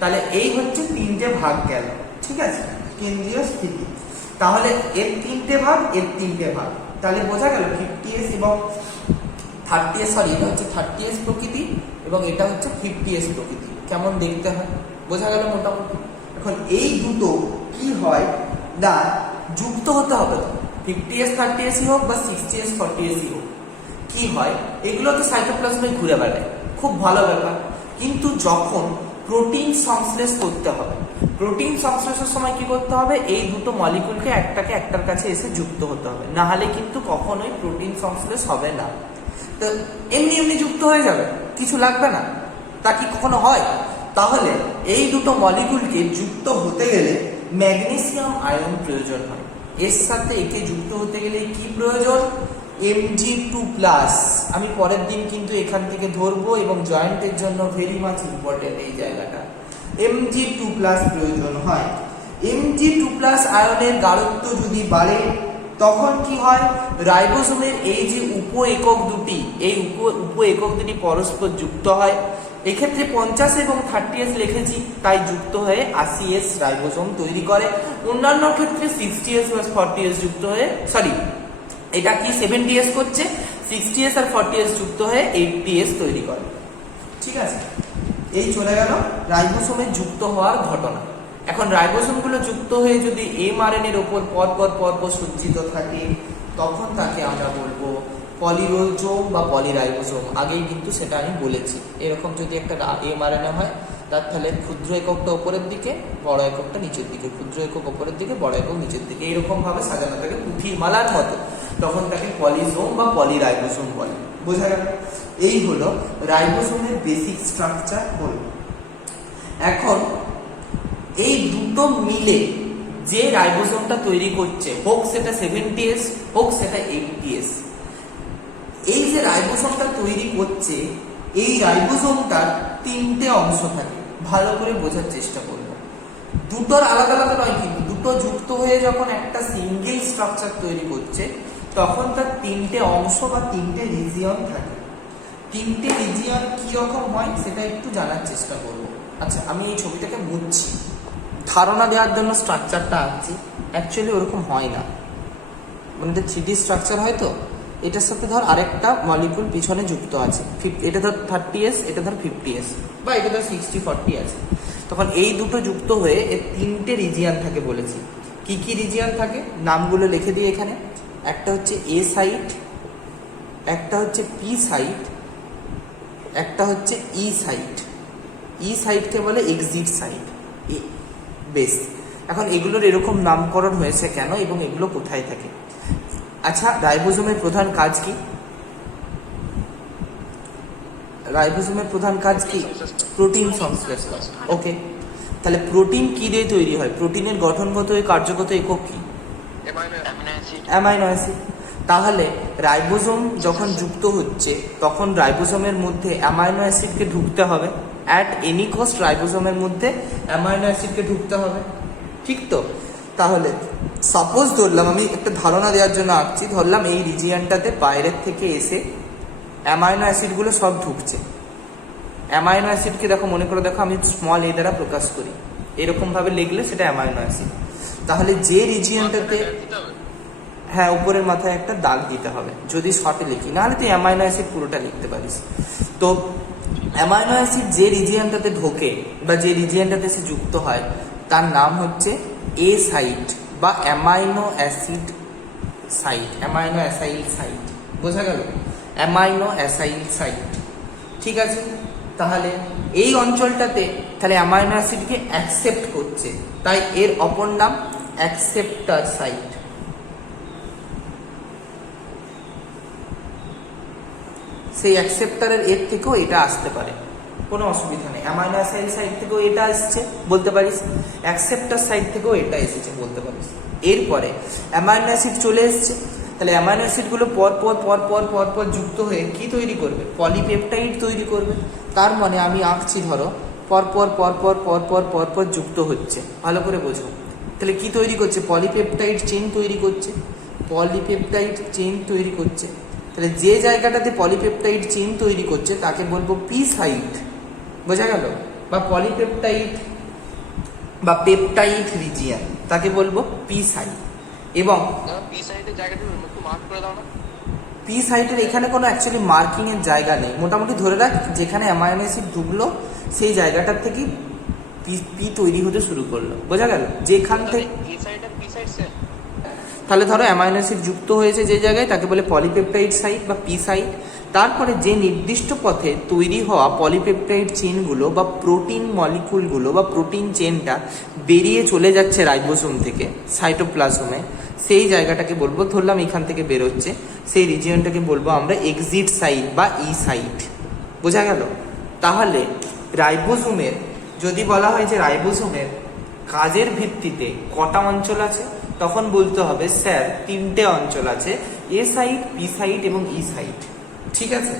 তাহলে এই হচ্ছে তিনটে ভাগ গেল, ঠিক আছে, কেন্দ্রীয় স্ফীতি। তাহলে এর তিনটে ভাগ, এর তিনটে ভাগ, তাহলে বোঝা গেল 50s এবং 30s, সরি এটা হচ্ছে 30s প্রকৃতি এবং এটা হচ্ছে 50s প্রকৃতি। কেমন দেখতে হয় বোঝা গেল মোটামুটি। এখন এই দুটো কি হয় না যুক্ত হতে হবে, 50s 30s হোক বা 60s 40s হোক, কি হয় এগুলো তো সাইটোপ্লাজমে ঘুরে বেড়ায়, খুব ভালো ব্যাপার। কিন্তু যখন প্রোটিন সংশ্লেষ করতে হবে, প্রোটিন সংশ্লেষের সময় কি করতে হবে, এই দুটো মলিকুলকে একটাকে একটার কাছে এসে যুক্ত হতে হবে, না হলে কিন্তু কখনোই প্রোটিন সংশ্লেষ হবে না। তো এমনি এমনি যুক্ত হয়ে যাবে, কিছু লাগবে না, তা কি কখনো হয়? তাহলে এই দুটো মলিকুলকে যুক্ত হতে গেলে ম্যাগনেসিয়াম আয়ন প্রয়োজন হয়। এর সাথে একে যুক্ত হতে গেলে কি প্রয়োজন, Mg2+। আমি পরের দিন কিন্তু এখান থেকে ধরবো এবং জয়েন্টের জন্য ভেরি মাচ ইম্পর্টেন্ট এই জায়গাটা, Mg2+ প্রয়োজন হয়। Mg2+ আয়নের গাঢ়ত্ব যদি বাড়ে তখন কি হয়, রাইবোসোমের এই যে উপ একক দুটি, এই উপ একক দুটি পরস্পর যুক্ত হয়। এক্ষেত্রে 50 এবং 30s লিখেছি, তাই যুক্ত হয়ে 80s রাইবোসোম তৈরি করে। অন্যান্য ক্ষেত্রে 60s বা 40s যুক্ত হয়ে, সরি এটা কি 70s করছে, 60s আর 40s যুক্ত হয়ে 80s তৈরি করে, ঠিক আছে। এই চলে গেল রাইবোসোমের যুক্ত হওয়ার ঘটনা। এখন রাইবোসোমগুলো যুক্ত হয়ে যদি mRNA এর উপর পরপর সজ্জিত থাকে তখন তাকে আমরা বলবো পলিরোজোম বা পলিরাইবোসোম। আগেই কিন্তু সেটা আমি বলেছি, এরকম যদি একটা mRNA হয় তার তাহলে ক্ষুদ্র এককটা উপরের দিকে, বড় এককটা নিচের দিকে, ক্ষুদ্র একক উপরের দিকে, বড় একক নিচের দিকে, এরকম ভাবে সাজানো থাকে পুঁথির মালার মতো, তখন তাকে পলিজোম বা পলিরাইবোসোম বলে। বোঝা গেল? এই হলো রাইবোসোমের বেসিক স্ট্রাকচার হলো। এখন এই দুটো মিলে যে রাইবোসোমটা তৈরি করছে, হোক সেটা 70s হোক সেটা 80s, এই যে রাইবোসোমটা তৈরি করছে, এই রাইবোসোমটার তিনটে অংশ থাকে, ভালো করে বোঝার চেষ্টা করব। দুটোর আলাদা আলাদা নয়, কিন্তু দুটো যুক্ত হয়ে যখন একটা সিঙ্গেল স্ট্রাকচার তৈরি করছে তখন তার তিনটে অংশ বা তিনটে রিজিয়ন থাকে। তিনটে রিজিয়ন কি রকম হয় সেটা একটু জানার চেষ্টা করব। আচ্ছা, আমি এই ছবিটাকে মুছছি, ধারণা দেওয়ার জন্য স্ট্রাকচারটা আঁকছি, অ্যাকচুয়ালি ওরকম হয় না, মানে 3D স্ট্রাকচার হয় তো। এটার সাথে ধর আরেকটা মলিকুল পিছনে যুক্ত আছে, এটা ধর 30s, এটা ধর 50s, বা এটা ধর 60-40 আছে, তখন এই দুটো যুক্ত হয়ে এর তিনটে রিজিয়ন থাকে বলেছি। কি কি রিজিয়ন থাকে নামগুলো লিখে দিই এখানে। একটা হচ্ছে এ সাইট, একটা হচ্ছে পি সাইট, একটা হচ্ছে ই সাইট। ই সাইটকে বলে এক্সিট সাইট। বেশ, এখন এগুলোর এরকম নামকরণ হয়েছে কেন এবং এগুলো কোথায় থাকে? আচ্ছা, রাইবোসোমের প্রধান কাজ কি? রাইবোসোমের প্রধান কাজ কি? প্রোটিন সংশ্লেষ করা। ওকে, তাহলে প্রোটিন কি দিয়ে তৈরি হয়? প্রোটিনের গঠনগত ও কার্যগত একক কি? Amino acid. তাহলে রাইবোসোম যখন যুক্ত হচ্ছে তখন রাইবোসোমের মধ্যে অ্যামাইনো অ্যাসিডকে ঢুকতে হবে, অ্যাট এনি কস্ট রাইবোসোমের মধ্যে অ্যামাইনো অ্যাসিডকে ঢুকতে হবে, ঠিক তো? তাহলে সাপোজ ধরলাম, আমি একটা ধারণা দেওয়ার জন্য আঁকছি, ধরলাম এই রিজিয়নটাতে বাইরের থেকে এসে অ্যামাইনো অ্যাসিডগুলো সব ঢুকছে। অ্যামাইনো অ্যাসিডকে দেখো, মনে করে দেখো, আমি স্মল এ দ্বারা প্রকাশ করি, এরকম ভাবে লিখলে সেটা অ্যামাইনো অ্যাসিড। তাহলে যে রিজিয়নটাতে, হ্যাঁ, উপরের মাথায় একটা দাগ দিতে হবে যদি শর্টে লিখি, নাহলে তুই অ্যামাইনো অ্যাসিড পুরোটা লিখতে পারিস। তো অ্যামাইনো অ্যাসিড যে রিজিয়নটাতে ঢোকে বা যে রিজিয়নটাতে সে যুক্ত হয় তার নাম হচ্ছে এ সাইট বা amino acid site, amino acyl site. বোঝা গেল? অ্যামাইনো অ্যাসাইল সাইট, ঠিক আছে। তাহলে এই অঞ্চলটাতে তাহলে অ্যামাইনো অ্যাসিডকে অ্যাকসেপ্ট করছে, তাই এর অপর নাম অ্যাকসেপ্টার সাইট। সেই অ্যাকসেপ্টারের এর থেকেও এটা আসতে পারে, কোনো অসুবিধা নেই। অ্যামাইনো অ্যাসাইল সাইট থেকেও এটা আসছে বলতে পারিস, অ্যাকসেপ্টার সাইট থেকেও এটা এসেছে বলতে পারিস। এরপরে অ্যামাইনো অ্যাসিড চলে এসছে, তাহলে অ্যামাইনো অ্যাসিডগুলো পর যুক্ত হয়ে কি তৈরি করবে? পলিপেপটাইড তৈরি করবে। তার মানে আমি আঁকছি, ধরো পর যুক্ত হচ্ছে, ভালো করে বোঝো। তাহলে কি তৈরি করছে? পলিপেপটাইড চেইন তৈরি করছে, পলিপেপটাইড চেইন তৈরি করছে। তাহলে যে জায়গাটাতে পলিপেপটাইড চেইন তৈরি করছে তাকে বলবো পি সাইট, বোঝা গেল? বা পলিপেপটাইড বা পেপটাইড রিজিয়ন তাকে বলবো পি সাইট। এবং পি সাইডের জায়গাটা একটু মার্ক করে দাও না। পি সাইটের এখানে কোনো অ্যাকচুয়ালি মার্কিং এর জায়গা নেই, মোটামুটি ধরে রাখ যেখানে অ্যামাইনো অ্যাসিড ঢুকলো সেই জায়গাটার থেকেই পি পি তৈরি হতে শুরু করলো, বোঝা গেল? যেখান থেকে এ সাইড আর পি সাইড সেম। তাহলে ধরো অ্যামাইনো অ্যাসিড যুক্ত হয়েছে যে জায়গায় তাকে বলে পলিপেপটাইড সাইট বা পি সাইট। তারপরে যে নির্দিষ্ট পথে তৈরি হওয়া পলিপেপটাইড চেনগুলো বা প্রোটিন মলিকুলগুলো বা প্রোটিন চেনটা বেরিয়ে চলে যাচ্ছে রাইবোসোম থেকে সাইটোপ্লাজমে, সেই জায়গাটাকে বলবো, ধরলাম এখান থেকে বেরোচ্ছে, সেই রিজিয়নটাকে বলবো আমরা এক্সিট সাইট বা ই সাইট, বোঝা গেল? তাহলে রাইবোসোমের যদি বলা হয় যে রাইবোসোমের কাজের ভিত্তিতে কটা অঞ্চল আছে, তখন বলতে হবে স্যার 3টে অঞ্চল আছে, এ সাইট, বি সাইট এবং ই সাইট, ঠিক আছে?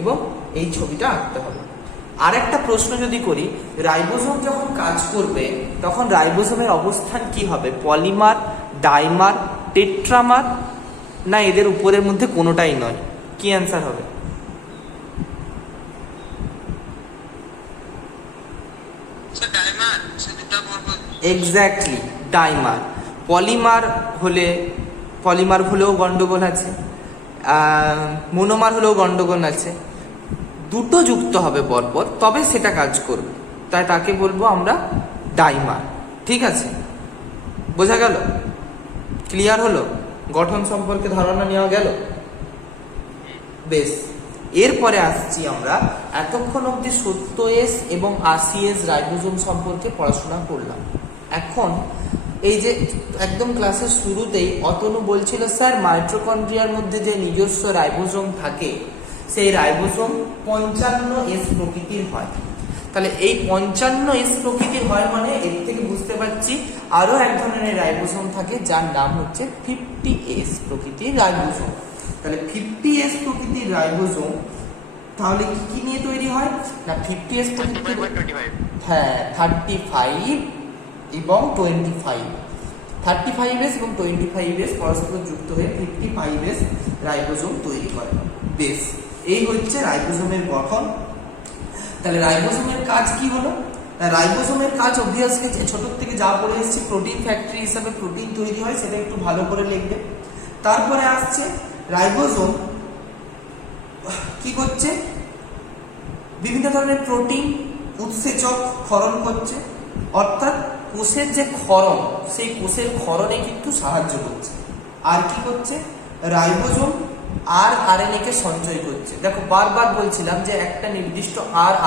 এবং এই ছবিটা আঁকতে হবে। আর একটা প্রশ্ন যদি করি, রাইবোসোম যখন কাজ করবে তখন রাইবোসোমের অবস্থান কি হবে? পলিমার, ডাইমার, টেট্রামার, না এদের উপরের মধ্যে কোনোটাই নয়? কি অ্যান্সার হবে? স্যার ডাইমার, স্যার দুটো বলবো। Exactly, dimer. পলিমার হলেও গন্ডগোল আছে, মোনোমার হলেও গন্ডগোল আছে, দুটো যুক্ত হবে পরপর তবে সেটা কাজ করবে, তাই তাকে বলবো আমরা ডাইমার, ঠিক আছে? বোঝা গেল? ক্লিয়ার হলো? গঠন সম্পর্কে ধারণা নেওয়া গেল? বেশ, এরপরে আসছি আমরা এতক্ষণ অব্দি 70S এবং 80S রাইবোসোম সম্পর্কে পড়াশোনা করলাম। এখন এই যে একদম ক্লাসের শুরুতেই অতনু বলছিল স্যার মাইটোকন্ড্রিয়ার মধ্যে যে নিজস্ব রাইবোসোম থাকে সেই রাইবোসোম 55S প্রকৃতির হয়। তাহলে এই 55S প্রকৃতির হয় মানে এর থেকে বুঝতে পারছি আরো এক ধরনের রাইবোসোম থাকে যার নাম হচ্ছে 50S প্রকৃতির রাইবোসোম। তাহলে 50S প্রকৃতির রাইবোসোম তাহলে কি কি নিয়ে তৈরি হয় না? 50S প্রকৃতির, হ্যাঁ 35 এবং 25, 35S এবং 25S পরস্পর যুক্ত হয়ে 55S রাইবোসোম তৈরি করে। বেশ, এই হচ্ছে রাইবোসোমের গঠন। তাহলে রাইবোসোমের কাজ কি হলো? রাইবোসোমের কাজ অবভিয়াসলি ছোট থেকে যা পড়ে এসেছি, প্রোটিন ফ্যাক্টরি হিসাবে প্রোটিন তৈরি হয়, সেটা একটু ভালো করে লিখবে। তারপরে আসছে রাইবোসোম কি করছে? বিভিন্ন ধরনের প্রোটিন উৎসেচক ক্ষরণ করছে, অর্থাৎ কোষের যে ক্ষরণ সেই কোষের ক্ষরণে কিন্তু সাহায্য করছে। আর কি করছে? রাইবোসোম RNA কে সঞ্চয় করছে। দেখো বারবার বলছিলাম যে একটা নির্দিষ্ট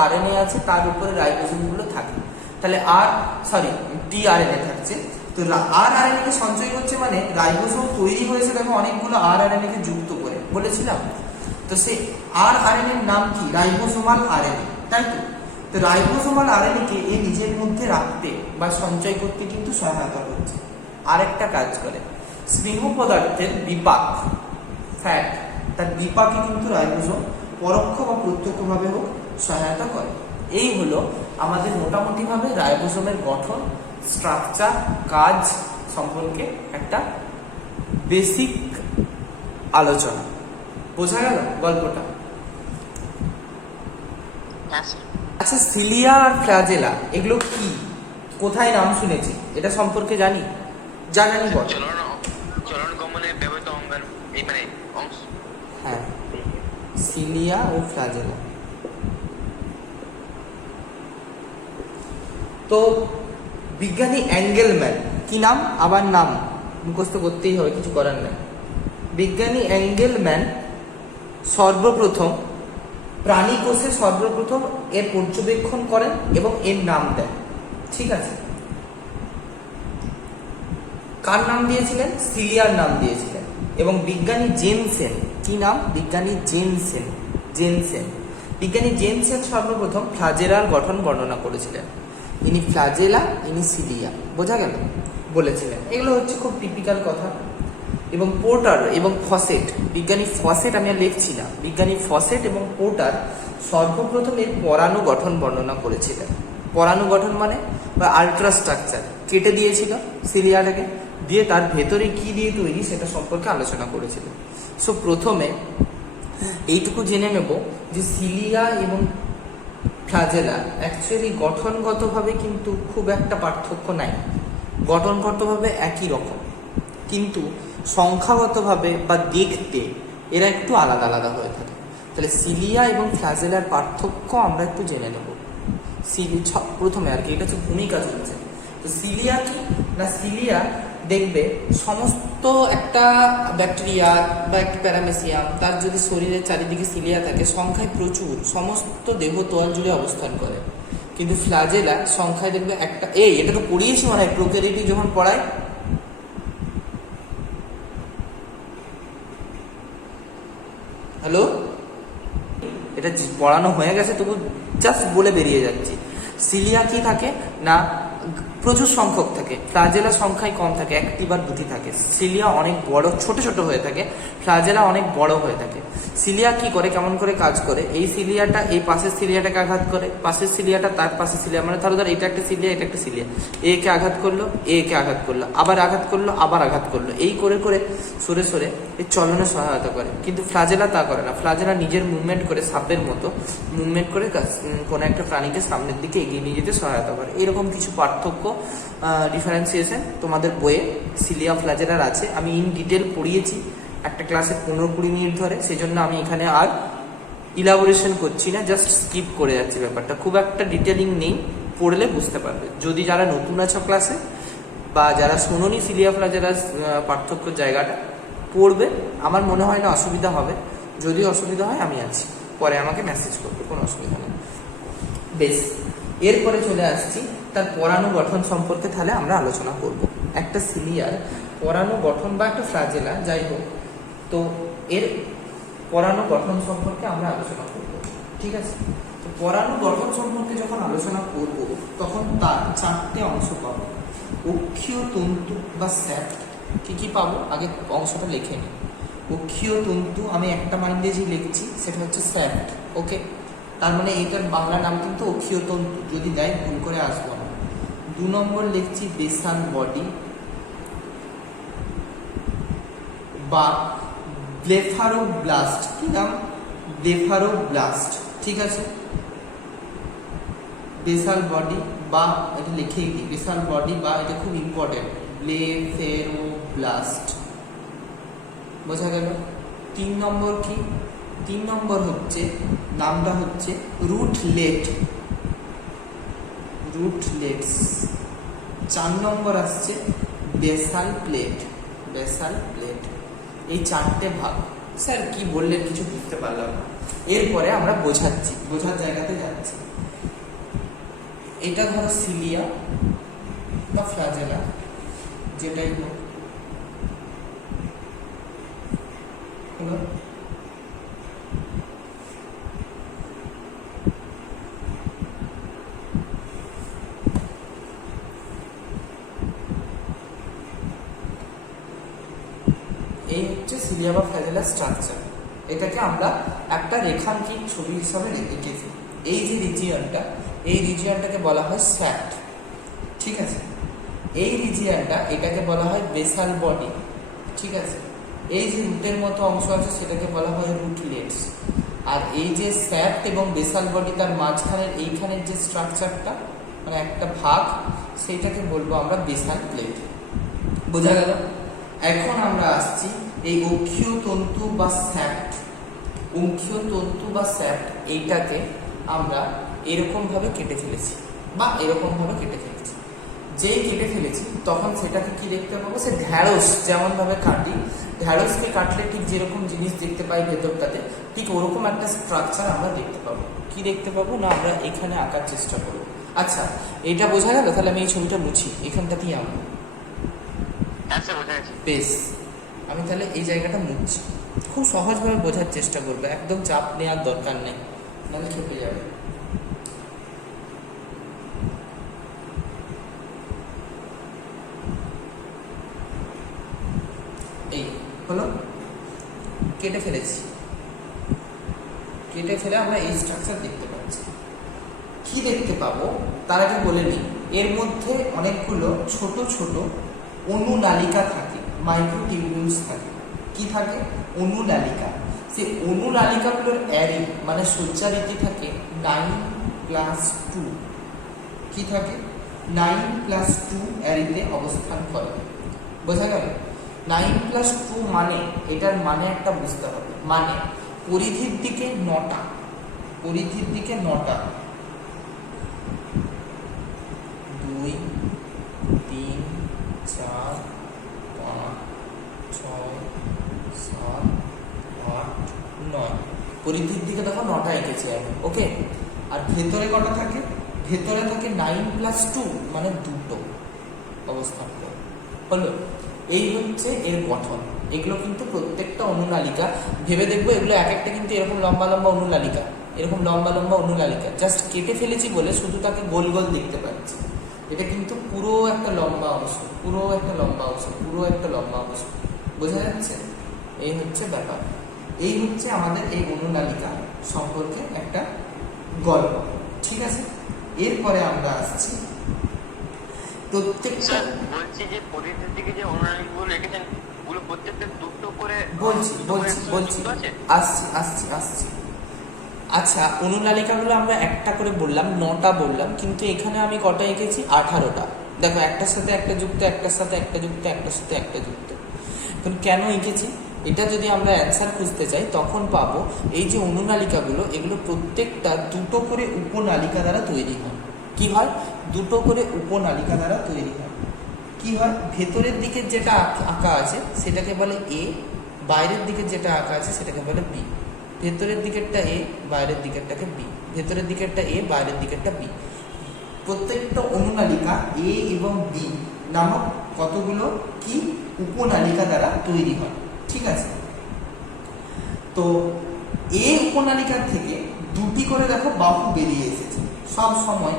RNA আছে, তার উপরে রাইবোসোম গুলো থাকে, তাহলে tRNA থাকছে। তো RNA কে সঞ্চয় করছে মানে রাইবোসোম তৈরি হয়েছে দেখো অনেকগুলো RNA কে যুক্ত করে, বলেছিলাম। তো সেই RNA এর নাম কি? রাইবোসোমাল RNA, তাই তো? তো রাইবোসোমাল RNA কে এ নিজের মধ্যে রাখতে বা সঞ্চয় করতে কিন্তু সহায়তা করছে। আরেকটা কাজ করে, স্নেহ পদার্থের বিপাক, ফ্যাট, তার বিপাকে কিন্তু রাইবোসোম পরোক্ষ বা প্রত্যক্ষভাবে হোক সহায়তা করে। এই হলো আমাদের মোটামুটিভাবে রাইবোসোমের গঠন, স্ট্রাকচার, কাজ সম্পর্কে একটা বেসিক আলোচনা। বোঝা গেল গল্পটা? আচ্ছা, সিলিয়া আর ফ্ল্যাজেলা এগুলো কি, কোথায় নাম শুনেছি, এটা সম্পর্কে জানি? জানি বল। চলন গমনে ব্যবহৃত অঙ্গাণু, এই মানে অংশ। হ্যাঁ, সিলিয়া ও ফ্ল্যাজেলা। তো বিজ্ঞানী অ্যাঙ্গেলম্যান, কি নাম? আবার নাম মুখস্থ করতেই হবে, কিছু করার নেই। বিজ্ঞানী অ্যাঙ্গেলম্যান সর্বপ্রথম প্রাণী কোষে সর্বপ্রথম এর পর্যবেক্ষণ করেন এবং এর নাম দেন, ঠিক আছে? কার নাম দিয়েছিলেন? সিলিয়ার নাম দিয়েছিলেন। এবং বিজ্ঞানী জেনসেন, কি নাম? বিজ্ঞানী জেনসেন। বিজ্ঞানী জেনসেন সর্বপ্রথম ফ্ল্যাজেলার গঠন বর্ণনা করেছিলেন। ইনি ফ্ল্যাজেলা, ইনি সিলিয়া, বোঝা গেল? বলেছিলেন। এগুলো হচ্ছে খুব টিপিক্যাল কথা। এবং পোর্টার এবং ফসেট, বিজ্ঞানী ফসেট, আমি আর লিখছি না, বিজ্ঞানী ফসেট এবং পোর্টার সর্বপ্রথম এর পরাণু গঠন বর্ণনা করেছিলেন। পরাণু গঠন মানে বা আল্ট্রাস্ট্রাকচার কেটে দিয়েছিল সিলিয়াটাকে, দিয়ে তার ভেতরে কি দিয়ে তৈরি সেটা সম্পর্কে আলোচনা করেছিল। সো প্রথমে এইটুকু জেনে নেব যে সিলিয়া এবং ফ্লাজেলা অ্যাকচুয়ালি গঠনগতভাবে কিন্তু খুব একটা পার্থক্য নাই, গঠনগতভাবে একই রকম, কিন্তু সংখ্যাগতভাবে বা দেখতে এরা একটু আলাদা আলাদা হয়ে থাকে। তাহলে সিলিয়া এবং ফ্লাজেলার পার্থক্য আমরা একটু জেনে নেব প্রথমে আর কি। এটা হচ্ছে ভূমিকা চলছে। তো সিলিয়া কি না, সিলিয়া দেখবে সমস্ত একটা ব্যাকটেরিয়া বা একটা প্যারামেসিয়াম তার যদি শরীরের চারিদিকে সিলিয়া থাকে সংখ্যায় প্রচুর, সমস্ত দেহ তোয়াল জুড়ে অবস্থান করে। কিন্তু ফ্লাজেলা সংখ্যায় দেখবে একটা, এটা তো পড়িয়েছি মনে হয় প্রোক্যারিওটিক যখন পড়ায়। হ্যালো, এটা পড়ানো হয়ে গেছে তবু জাস্ট বলে বেরিয়ে যাচ্ছি। সিলিয়া কি থাকে না প্রচুর সংখ্যক থাকে, ফ্লাজেলা সংখ্যায় কম থাকে, একটি বা দুটি থাকে। সিলিয়া অনেক বড়, ছোট ছোট হয়ে থাকে, ফ্লাজেলা অনেক বড় হয়ে থাকে। সিলিয়া কি করে, কেমন করে কাজ করে, এই সিলিয়াটা এই পাশের সিলিয়াটাকে আঘাত করে, পাশের সিলিয়াটা তার পাশের সিলিয়া, মানে ধরো এটা একটা সিলিয়া, এটা একটা সিলিয়া, এ কে আঘাত করলো, এ কে আঘাত করলো, আবার আঘাত করলো, আবার আঘাত করলো, এই করে করে সরে সরে এই চলনে সহায়তা করে। কিন্তু ফ্লাজেলা তা করে না, ফ্লাজেলা নিজের মুভমেন্ট করে, সাপের মতো মুভমেন্ট করে কোনো একটা প্রাণীকে সামনের দিকে এগিয়ে নিয়ে যেতে সহায়তা করে। এরকম কিছু পার্থক্য, ডিফারেন্সিয়েশন তোমাদের বইয়ে সিলিয়া ফ্লাজেলার আছে। আমি ইন ডিটেল পড়িয়েছি একটা ক্লাসে 15-20 মিনিট ধরে, সেই জন্য আমি এখানে আর ইলাবোরেশন করছি না, জাস্ট স্কিপ করে যাচ্ছি। ব্যাপারটা খুব একটা ডিটেলিং নেই, পড়লে বুঝতে পারবে। যদি যারা নতুন আছো ক্লাসে বা যারা শোনোনি সিলিয়া ফ্লাজেলার পার্থক্যের জায়গাটা, পড়বে, আমার মনে হয় না অসুবিধা হবে। যদি অসুবিধা হয় আমি আছি, পরে আমাকে মেসেজ করবে, কোনো অসুবিধা নেই। বেশ, এরপরে চলে আসছি তার পরাণু গঠন সম্পর্কে। তাহলে আমরা আলোচনা করব একটা সিলিয়ার পরাণু গঠন বা একটা ফ্লাজেলা, যাই হোক, তো এর পরাণু গঠন সম্পর্কে আমরা আলোচনা করব, ঠিক আছে? তো পরাণু গঠন সম্পর্কে যখন আলোচনা করব তখন তার 4টে অংশ পাবো। অক্ষীয় তন্তু বা স্যাপ্ট। কি কি পাবো আগে অংশটা লিখে নিই। অক্ষীয় তন্তু আমি একটা মাইন্ডে যে লিখছি সেটা হচ্ছে স্যাপ্ট, ওকে? তার মানে এইটার বাংলা নাম কিন্তু অক্ষীয় তন্তু, যদি দেয় ভুল করে আসবো না। 2 নম্বর লিখছি বেসাল বডি বা ব্লেফারোব্লাস্ট। কি নাম? ব্লেফারোব্লাস্ট, ঠিক আছে? বেসাল বডি বা এটা লিখেই দিই, বেসাল বডি বা এটা খুব ইম্পর্টেন্ট, ব্লেফারোব্লাস্ট। বোঝা গেল? 3 নম্বর কি? 3 নম্বর হচ্ছে নামটা হচ্ছে রুটলেট, রুটলেটস। 4 নম্বর আসছে বেসাল প্লেট, বেসাল প্লেট। এই 4টে ভাগ। স্যার কি বললেন কিছু বুঝতে পারলাম না। এরপরে আমরা বোঝাচ্ছি, বোঝার জায়গাতে যাচ্ছি। এটা ধরো সিলিয়া বা ফ্লাজেলা, যেটাই হোক, হলো। এই হচ্ছে সিলিয়া বা ফ্লাজেলার স্ট্রাকচার। এটাকে আমরা একটা রেখাঙ্কিক ছবি হিসাবে রেখেছি। এই যে রিজিয়নটা, এই রিজিয়নটাকে বলা হয় স্যাপ্ট, ঠিক আছে? এই রিজিয়নটা, এটাকে বলা হয় বেসাল বডি, ঠিক আছে? এই যে রুটের মতো অংশ আছে সেটাকে বলা হয় রুটলেটস। আর এই যে স্যাপ্ট এবং বেসাল বডি তার মাঝখানের এইখানের যে স্ট্রাকচারটা, মানে একটা ভাগ, সেইটাকে বলবো আমরা বেসাল প্লেট। বোঝা গেল? এখন আমরা আসছি এই অক্ষীয় তন্তু বা স্যাপ্ট। অক্ষীয় তন্তু বা স্যাপ্ট এইটাকে আমরা এরকম ভাবে কেটে ফেলেছি বা এরকম ভাবে কেটে ফেলেছি। যেই কেটে ফেলেছি তখন সেটাকে কি দেখতে পাবো, সে ঢ্যাঁড়স যেমন ভাবে কাটি, ঢ্যাঁড়সকে কাটলে ঠিক যেরকম জিনিস দেখতে পাই ভেতরটাতে, ঠিক ওরকম একটা স্ট্রাকচার আমরা দেখতে পাবো। কি দেখতে পাবো না, আমরা এখানে আঁকার চেষ্টা করবো। আচ্ছা, এটা বোঝা গেল? তাহলে আমি এই ছবিটা মুছি, এখানটাতেই আঁকবো। বেশ, আমি তাহলে এই জায়গাটা মুছছি। খুব সহজভাবে বোঝার চেষ্টা করবো, একদম চাপ নেওয়ার দরকার নেই, নাহলে খেপে যাবে। এই হলো, কেটে ফেলেছি। কেটে ফেলে আমরা এই স্ট্রাকচার দেখতে পাচ্ছি। কি দেখতে পাবো তার আগে বলে নিই, এর মধ্যে অনেকগুলো ছোট ছোট অনুনালিকা থাকে, মাইক্রোটিউবিউলস থাকে। কি থাকে? অনুনালিকা। যে অনুনালিকাগুলোর অ্যারে মানে সজ্জারীতি থাকে 9+2, কি থাকে 9+2 অ্যারেতে অবস্থান করে। বোঝা গেল? 9+2 মানে এটার মানে একটা বুঝতে হবে, মানে পরিধির দিকে 9টা, পরিধির দিকে 9টা, 2 3 4 5 6 7 8 9, পরিধির দিকে দেখো 9টা এঁকেছি আমি, ওকে। আর ভেতরে কটা থাকে? ভেতরে থাকে 9+2 মানে 2টো অবস্থান করে। হলো, এই হচ্ছে এর গঠন। এগুলো কিন্তু প্রত্যেকটা অনুনালিকা, ভেবে দেখবো এগুলো এক একটা কিন্তু এরকম লম্বা লম্বা অনুনালিকা, এরকম লম্বা লম্বা অনুনালিকা, জাস্ট কেটে ফেলেছি বলে শুধু তাকে গোল গোল দেখতে পাচ্ছি। এটা কিন্তু পুরো একটা লম্বা অংশ, পুরো একটা লম্বা অংশ, পুরো একটা লম্বা অংশ। বোঝা যাচ্ছে? এই হচ্ছে ব্যাপার। এই হচ্ছে আমাদের এই অনুনালিকা সম্পর্কে একটা গল্প, ঠিক আছে। এরপরে আমরা আসছি প্রত্যেকটা, বলছি যে পরিধির দিকে যে অনুনালিকাগুলো রেখেছেন ওগুলো প্রত্যেকটা দুটো করে বলছি আসছি আসছি আসছি। আচ্ছা, অনুনালিকাগুলো আমরা একটা করে বললাম, 9টা বললাম, কিন্তু এখানে আমি কটা এঁকেছি? 18টা। দেখো, একটার সাথে একটা যুক্ত, একটার সাথে একটা যুক্ত, একটার সাথে একটা যুক্ত। এখন কেন এঁকেছি এটা যদি আমরা অ্যান্সার খুঁজতে চাই তখন পাবো এই যে অনুনালিকাগুলো, এগুলো প্রত্যেকটা দুটো করে উপনালিকা দ্বারা তৈরি হয়। কি হয়? দুটো করে উপনালিকা দ্বারা তৈরি হয়। কি হয়? ভেতরের দিকে যেটা আঁকা আছে সেটাকে বলে এ, বাইরের দিকে যেটা আঁকা আছে সেটাকে বলে বি। ভেতরের দিকেরটা এ, বাইরের দিকেরটাকে বি, ভেতরের দিকেরটা এ, বাইরের দিকেরটা বি। প্রত্যেকটা অনুনালিকা এ এবং বি নামক কতগুলো কি উপনালিকা দ্বারা তৈরি হয়, ঠিক আছে। তো এ উপনালিকার থেকে দুটি করে দেখো বাহু বেরিয়ে এসেছে, সব সময়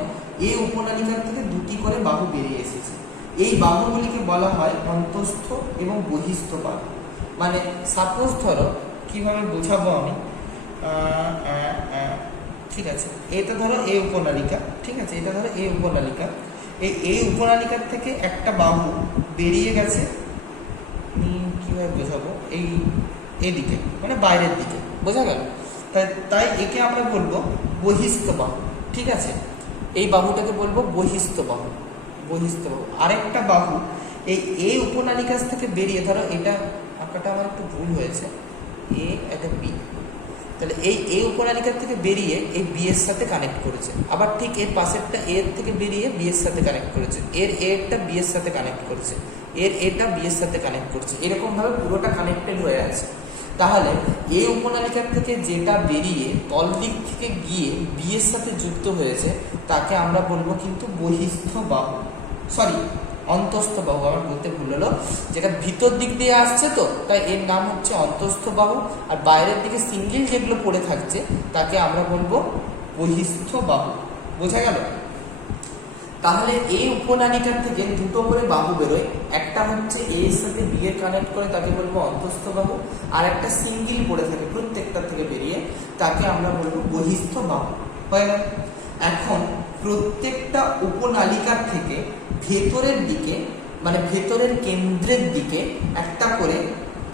এ উপনালিকার থেকে দুটি করে বাহু বেরিয়ে এসেছে। এই বাহুগুলিকে বলা হয় অন্তস্থ এবং বহিস্থ বাহু। মানে সাপোজ ধরো, কিভাবে বোঝাবো আমি, ঠিক আছে, এটা ধরো এ উপনালিকা, ঠিক আছে, এটা ধরো এ উপনালিকা। এই উপনালিকার থেকে একটা বাহু বেরিয়ে গেছে, কিভাবে বোঝাবো, এই এদিকে মানে বাইরের দিকে, বোঝা গেল? তাই একে আমরা বলবো বহিস্থ বাহু, ঠিক আছে। এই বাহুটাকে বলবো বহিস্থ বাহু, বহিস্থ বাহু। আরেকটা বাহু এই উপনালিকা থেকে বেরিয়ে, ধরো এটা আঁকাটা আমার একটু ভুল হয়েছে, এ এটা বি, তাহলে এই উপনালিকার থেকে বেরিয়ে এই বি এর সাথে কানেক্ট করেছে। আবার ঠিক এর পাশেরটা এর থেকে বেরিয়ে বি এর সাথে কানেক্ট করেছে, এর এরটা বি এর সাথে কানেক্ট করেছে, এর এটা বি এর সাথে কানেক্ট করছে, এরকম ভাবে পুরোটা কানেক্টেড হয়ে আছে। তাহলে এই উপনালিকার থেকে যেটা বেরিয়ে তল দিক থেকে গিয়ে বি এর সাথে যুক্ত হয়েছে তাকে আমরা বলবো কিন্তু বহিস্থ বাহু, সরি অন্তস্থ বাহু, আমার বলতে ভুল হলো। যেটা ভিতর দিক দিয়ে আসছে তো, তাই এর নাম হচ্ছে অন্তস্থ বাহু। আর বাইরের দিকে সিঙ্গেল যেগুলো পড়ে থাকছে তাকে আমরা বলবো বহিস্থ বাহু। বোঝা গেল? তাহলে এই উপনালিকার থেকে দুটো করে বাহু বেরোয়, একটা হচ্ছে এ এর সাথে বি এর কানেক্ট করে তাকে বলবো অন্তস্থ বাহু, আর একটা সিঙ্গেল পড়ে থাকে প্রত্যেকটা থেকে বেরিয়ে তাকে আমরা বলবো বহিস্থ বাহু। হয়ে গেল? এখন প্রত্যেকটা উপনালিকার থেকে ভেতরের দিকে মানে ভেতরের কেন্দ্রের দিকে একটা করে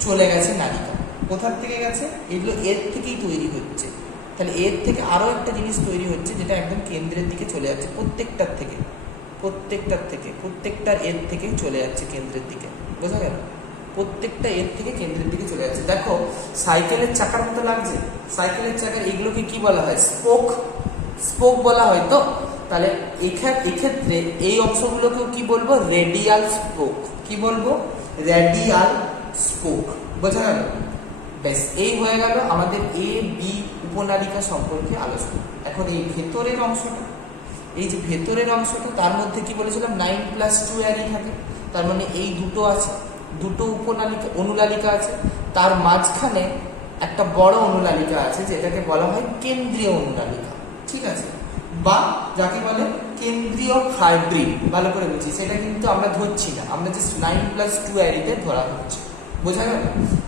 চলে গেছে নালিকা। কোথার থেকে গেছে? এগুলো এর থেকেই তৈরি হচ্ছে। তাহলে এর থেকে আরো একটা জিনিস তৈরি হচ্ছে যেটা একদম কেন্দ্রের দিকে চলে যাচ্ছে, প্রত্যেকটার এর থেকে চলে যাচ্ছে কেন্দ্রের দিকে। বোঝা গেল? প্রত্যেকটা এর থেকে কেন্দ্রের দিকে চলে যাচ্ছে। দেখো, সাইকেলের চাকার মতো লাগছে। সাইকেলের চাকার এগুলোকে কি বলা হয়? স্পোক বলা হয় তো। তাহলে এক্ষেত্রে এই অংশগুলোকেও কি বলবো? Radial spoke. কি বলবো? Radial spoke. বোঝা গেল? বেশ, এই হয়ে গেল আমাদের এ বি উপনালিকা সম্পর্কে আলোচনা। এখন এই ভেতরের অংশটা, এই যে ভেতরের অংশটা, তার মধ্যে কি বলেছিলাম 9+2 অ্যারে থাকে। তার মানে এই দুটো আছে, দুটো অনুনালিকা আছে, তার মাঝখানে একটা বড় অনুনালিকা আছে যেটাকে বলা হয় কেন্দ্রীয় অনুনালিকা, ঠিক আছে, বা যাকে বলে কেন্দ্রীয় হাইব্রিড। ভালো করে বুঝি, সেটা কিন্তু আমরা ধরছি না, আমরা জাস্ট 9+2 অ্যারেতে ধরা হচ্ছে। বোঝা গেল?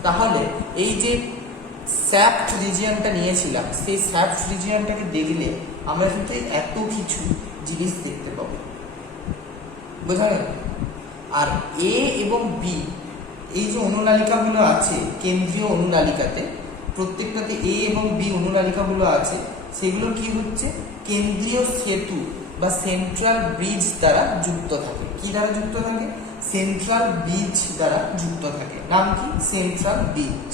তাহলে এই যে স্যাপ্ট রিজিয়নটা নিয়েছিলাম, সেই স্যাপ্ট রিজিয়নটাকে দেখলে আমরা কিন্তু এত কিছু জিনিস দেখতে পাবো। বোঝা গেল? আর এ এবং বি এই যে অনুনালিকাগুলো আছে কেন্দ্রীয় অনুনালিকাতে, প্রত্যেকটাতে এ এবং বি অনুনালিকাগুলো আছে, সেগুলো কি হচ্ছে কেন্দ্রীয় সেতু বা সেন্ট্রাল ব্রিজ দ্বারা যুক্ত থাকে। কি দ্বারা যুক্ত থাকে? সেন্ট্রাল ব্রিজ দ্বারা যুক্ত থাকে। নাম কি? Central bridge.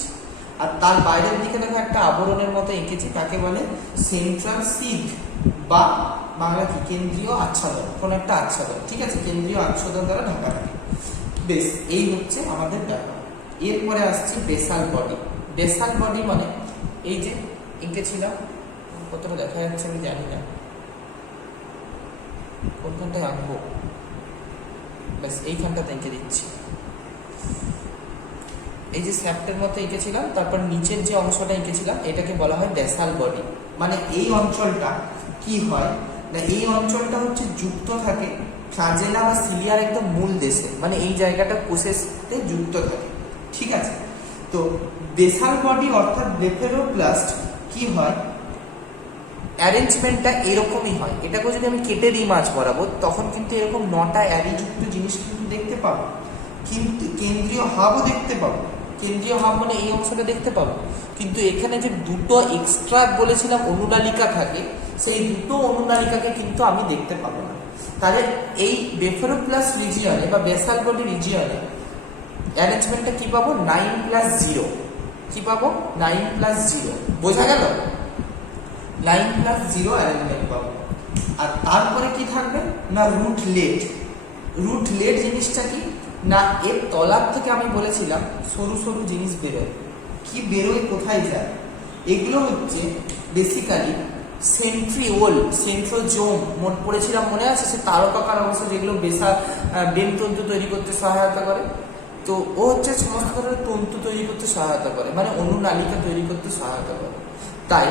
আর তার বাইরের দিকে দেখো একটা আবরণের মতো এঁকেছি, তাকে বলে সেন্ট্রাল সিড বা বাংলা কি কেন্দ্রীয় আচ্ছাদন, কোন একটা আচ্ছাদন, ঠিক আছে, কেন্দ্রীয় আচ্ছাদন দ্বারা ঢাকা থাকে। বেশ, এই হচ্ছে আমাদের ব্যাপার। এরপরে আসছে বেসাল বডি। বেসাল বডি মানে এই যে এঁকেছিলাম, কতটা দেখা যাচ্ছে আমি জানি না, কোনখানটায় আঁকবো, ব্যাস এইখানটাতে এঁকে দিচ্ছি। এই যে স্যাপ্টের মতো এঁকেছিলাম, তারপর নিচের যে অংশটা এঁকেছিলাম এটাকে বলা হয় বেসাল বডি। মানে এই অঞ্চলটা কি হয় না, এই অঞ্চলটা হচ্ছে যুক্ত থাকে ফ্ল্যাজেলা বা সিলিয়ার একদম মূল দেশে, মানে এই জায়গাটা কোষের সাথে যুক্ত থাকে, ঠিক আছে। তো বেসাল বডি অর্থাৎ ব্লেফারোপ্লাস্ট কি হয়, অ্যারেঞ্জমেন্টটা এরকমই হয়। এটাকে যদি আমি কেটে দিই মাছ বরাবর, তখন কিন্তু এরকম 9টা অ্যারিযুক্ত জিনিস কিন্তু দেখতে পাবো, কিন্তু কেন্দ্রীয় হাবও দেখতে পাবো। কেন্দ্রীয় হাব মানে এই অংশটা দেখতে পাবো, কিন্তু এখানে যে দুটো এক্সট্রা বলেছিলাম অনুনালিকা থাকে, সেই দুটো অনুনালিকাকে কিন্তু আমি দেখতে পাবো না। তাহলে এই ব্লেফারোপ্লাস্ট রিজিয়নে বা বেসাল বডি রিজিয়নে অ্যারেঞ্জমেন্টটা কি পাবো? 9+0। কি পাবো? 9+0। বোঝা গেল? 9+0 অ্যারেঞ্জমেন্ট পাবো। আর তারপরে কি থাকবে না রুটলেট। রুটলেট জিনিসটা কি না, এর তলার থেকে আমি বলেছিলাম সরু সরু জিনিস বেরোয়। কি বেরোয়, কোথায় যায়? এগুলো হচ্ছে বেসিক্যালি সেন্ট্রিওল, সেন্ট্রোজোম মোট পড়েছিলাম, মনে আছে? সে তারকাকার অংশ যেগুলো বেনতন্তু তৈরি করতে সহায়তা করে। তো ও হচ্ছে সমস্ত ধরনের তন্তু তৈরি করতে সহায়তা করে, মানে অনুনালিকা তৈরি করতে সহায়তা করে। তাই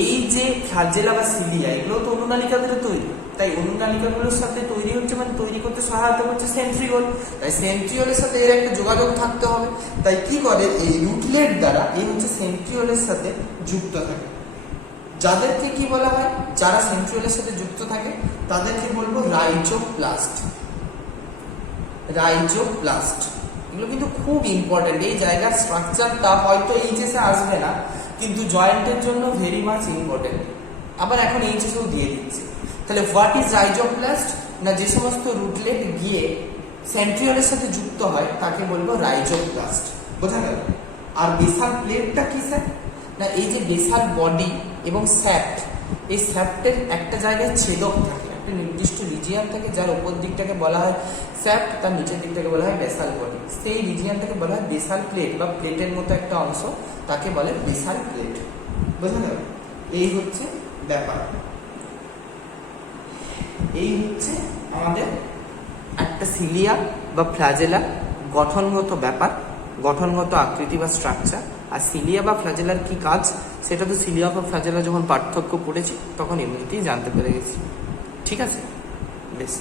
এই যে ফ্ল্যাজেলা বা সিলিয়া, এগুলো তো অনুনালিকা ধরে তৈরি, তাই অনুনালিকাগুলোর সাথে তৈরি হচ্ছে মানে তৈরি করতে সহায়তা করছে সেন্ট্রিওল। তাই সেন্ট্রিওলের সাথে এর একটা যোগাযোগ থাকতে হবে। তাই কি করে, এই রুটলেট দ্বারা এই হচ্ছে সেন্ট্রিওলের সাথে যুক্ত থাকে। যাদেরকে কি বলা হয়, যারা সেন্ট্রিওলের সাথে যুক্ত থাকে তাদেরকে বলবো রাইজোপ্লাস্ট। রাইজোপ্লাস্ট এগুলো কিন্তু খুব ইম্পর্টেন্ট। এই জায়গার স্ট্রাকচারটা হয়তো এইচএসে আসবে না, কিন্তু জয়েন্টের জন্য ভেরি মাচ ইম্পর্টেন্ট। আবার এখন এইচএসও দিয়ে দিচ্ছে। তাহলে হোয়াট ইজ রাইজোপ্লাস্ট না, যে সমস্ত রুটলেট গিয়ে সেন্ট্রিওলের সাথে যুক্ত হয় তাকে বলবো রাইজোপ্লাস্ট। বোঝা গেল? আর বেসাল প্লেটটা কি স্যার না, এই যে বেসাল বডি এবং স্যাপ্ট, এই স্যাপ্টের একটা জায়গায় ছেদক থাকে, একটা নির্দিষ্ট রিজিয়ান থাকে, যার উপর দিকটাকে বলা হয় স্যাপ্ট, তার নিচের দিকটাকে বলা হয় বেসাল বডি। সেই রিজিয়ানটাকে বলা হয় বেসাল প্লেট বা প্লেটের মতো একটা অংশ, তাকে বলে বেসাল প্লেট। বোঝা গেল? এই হচ্ছে ব্যাপার। এই হচ্ছে আমাদের একটা সিলিয়া বা ফ্ল্যাজেলা গঠনগত ব্যাপার, গঠনগত আকৃতি বা স্ট্রাকচার। আর সিলিয়া বা ফ্ল্যাজেলার কি কাজ, সেটা তো সিলিয়া বা ফ্ল্যাজেলা যখন পার্থক্য পড়েছি তখন এমনিতেই জানতে পেরে গেছি। ঠিক আছে, বেশ।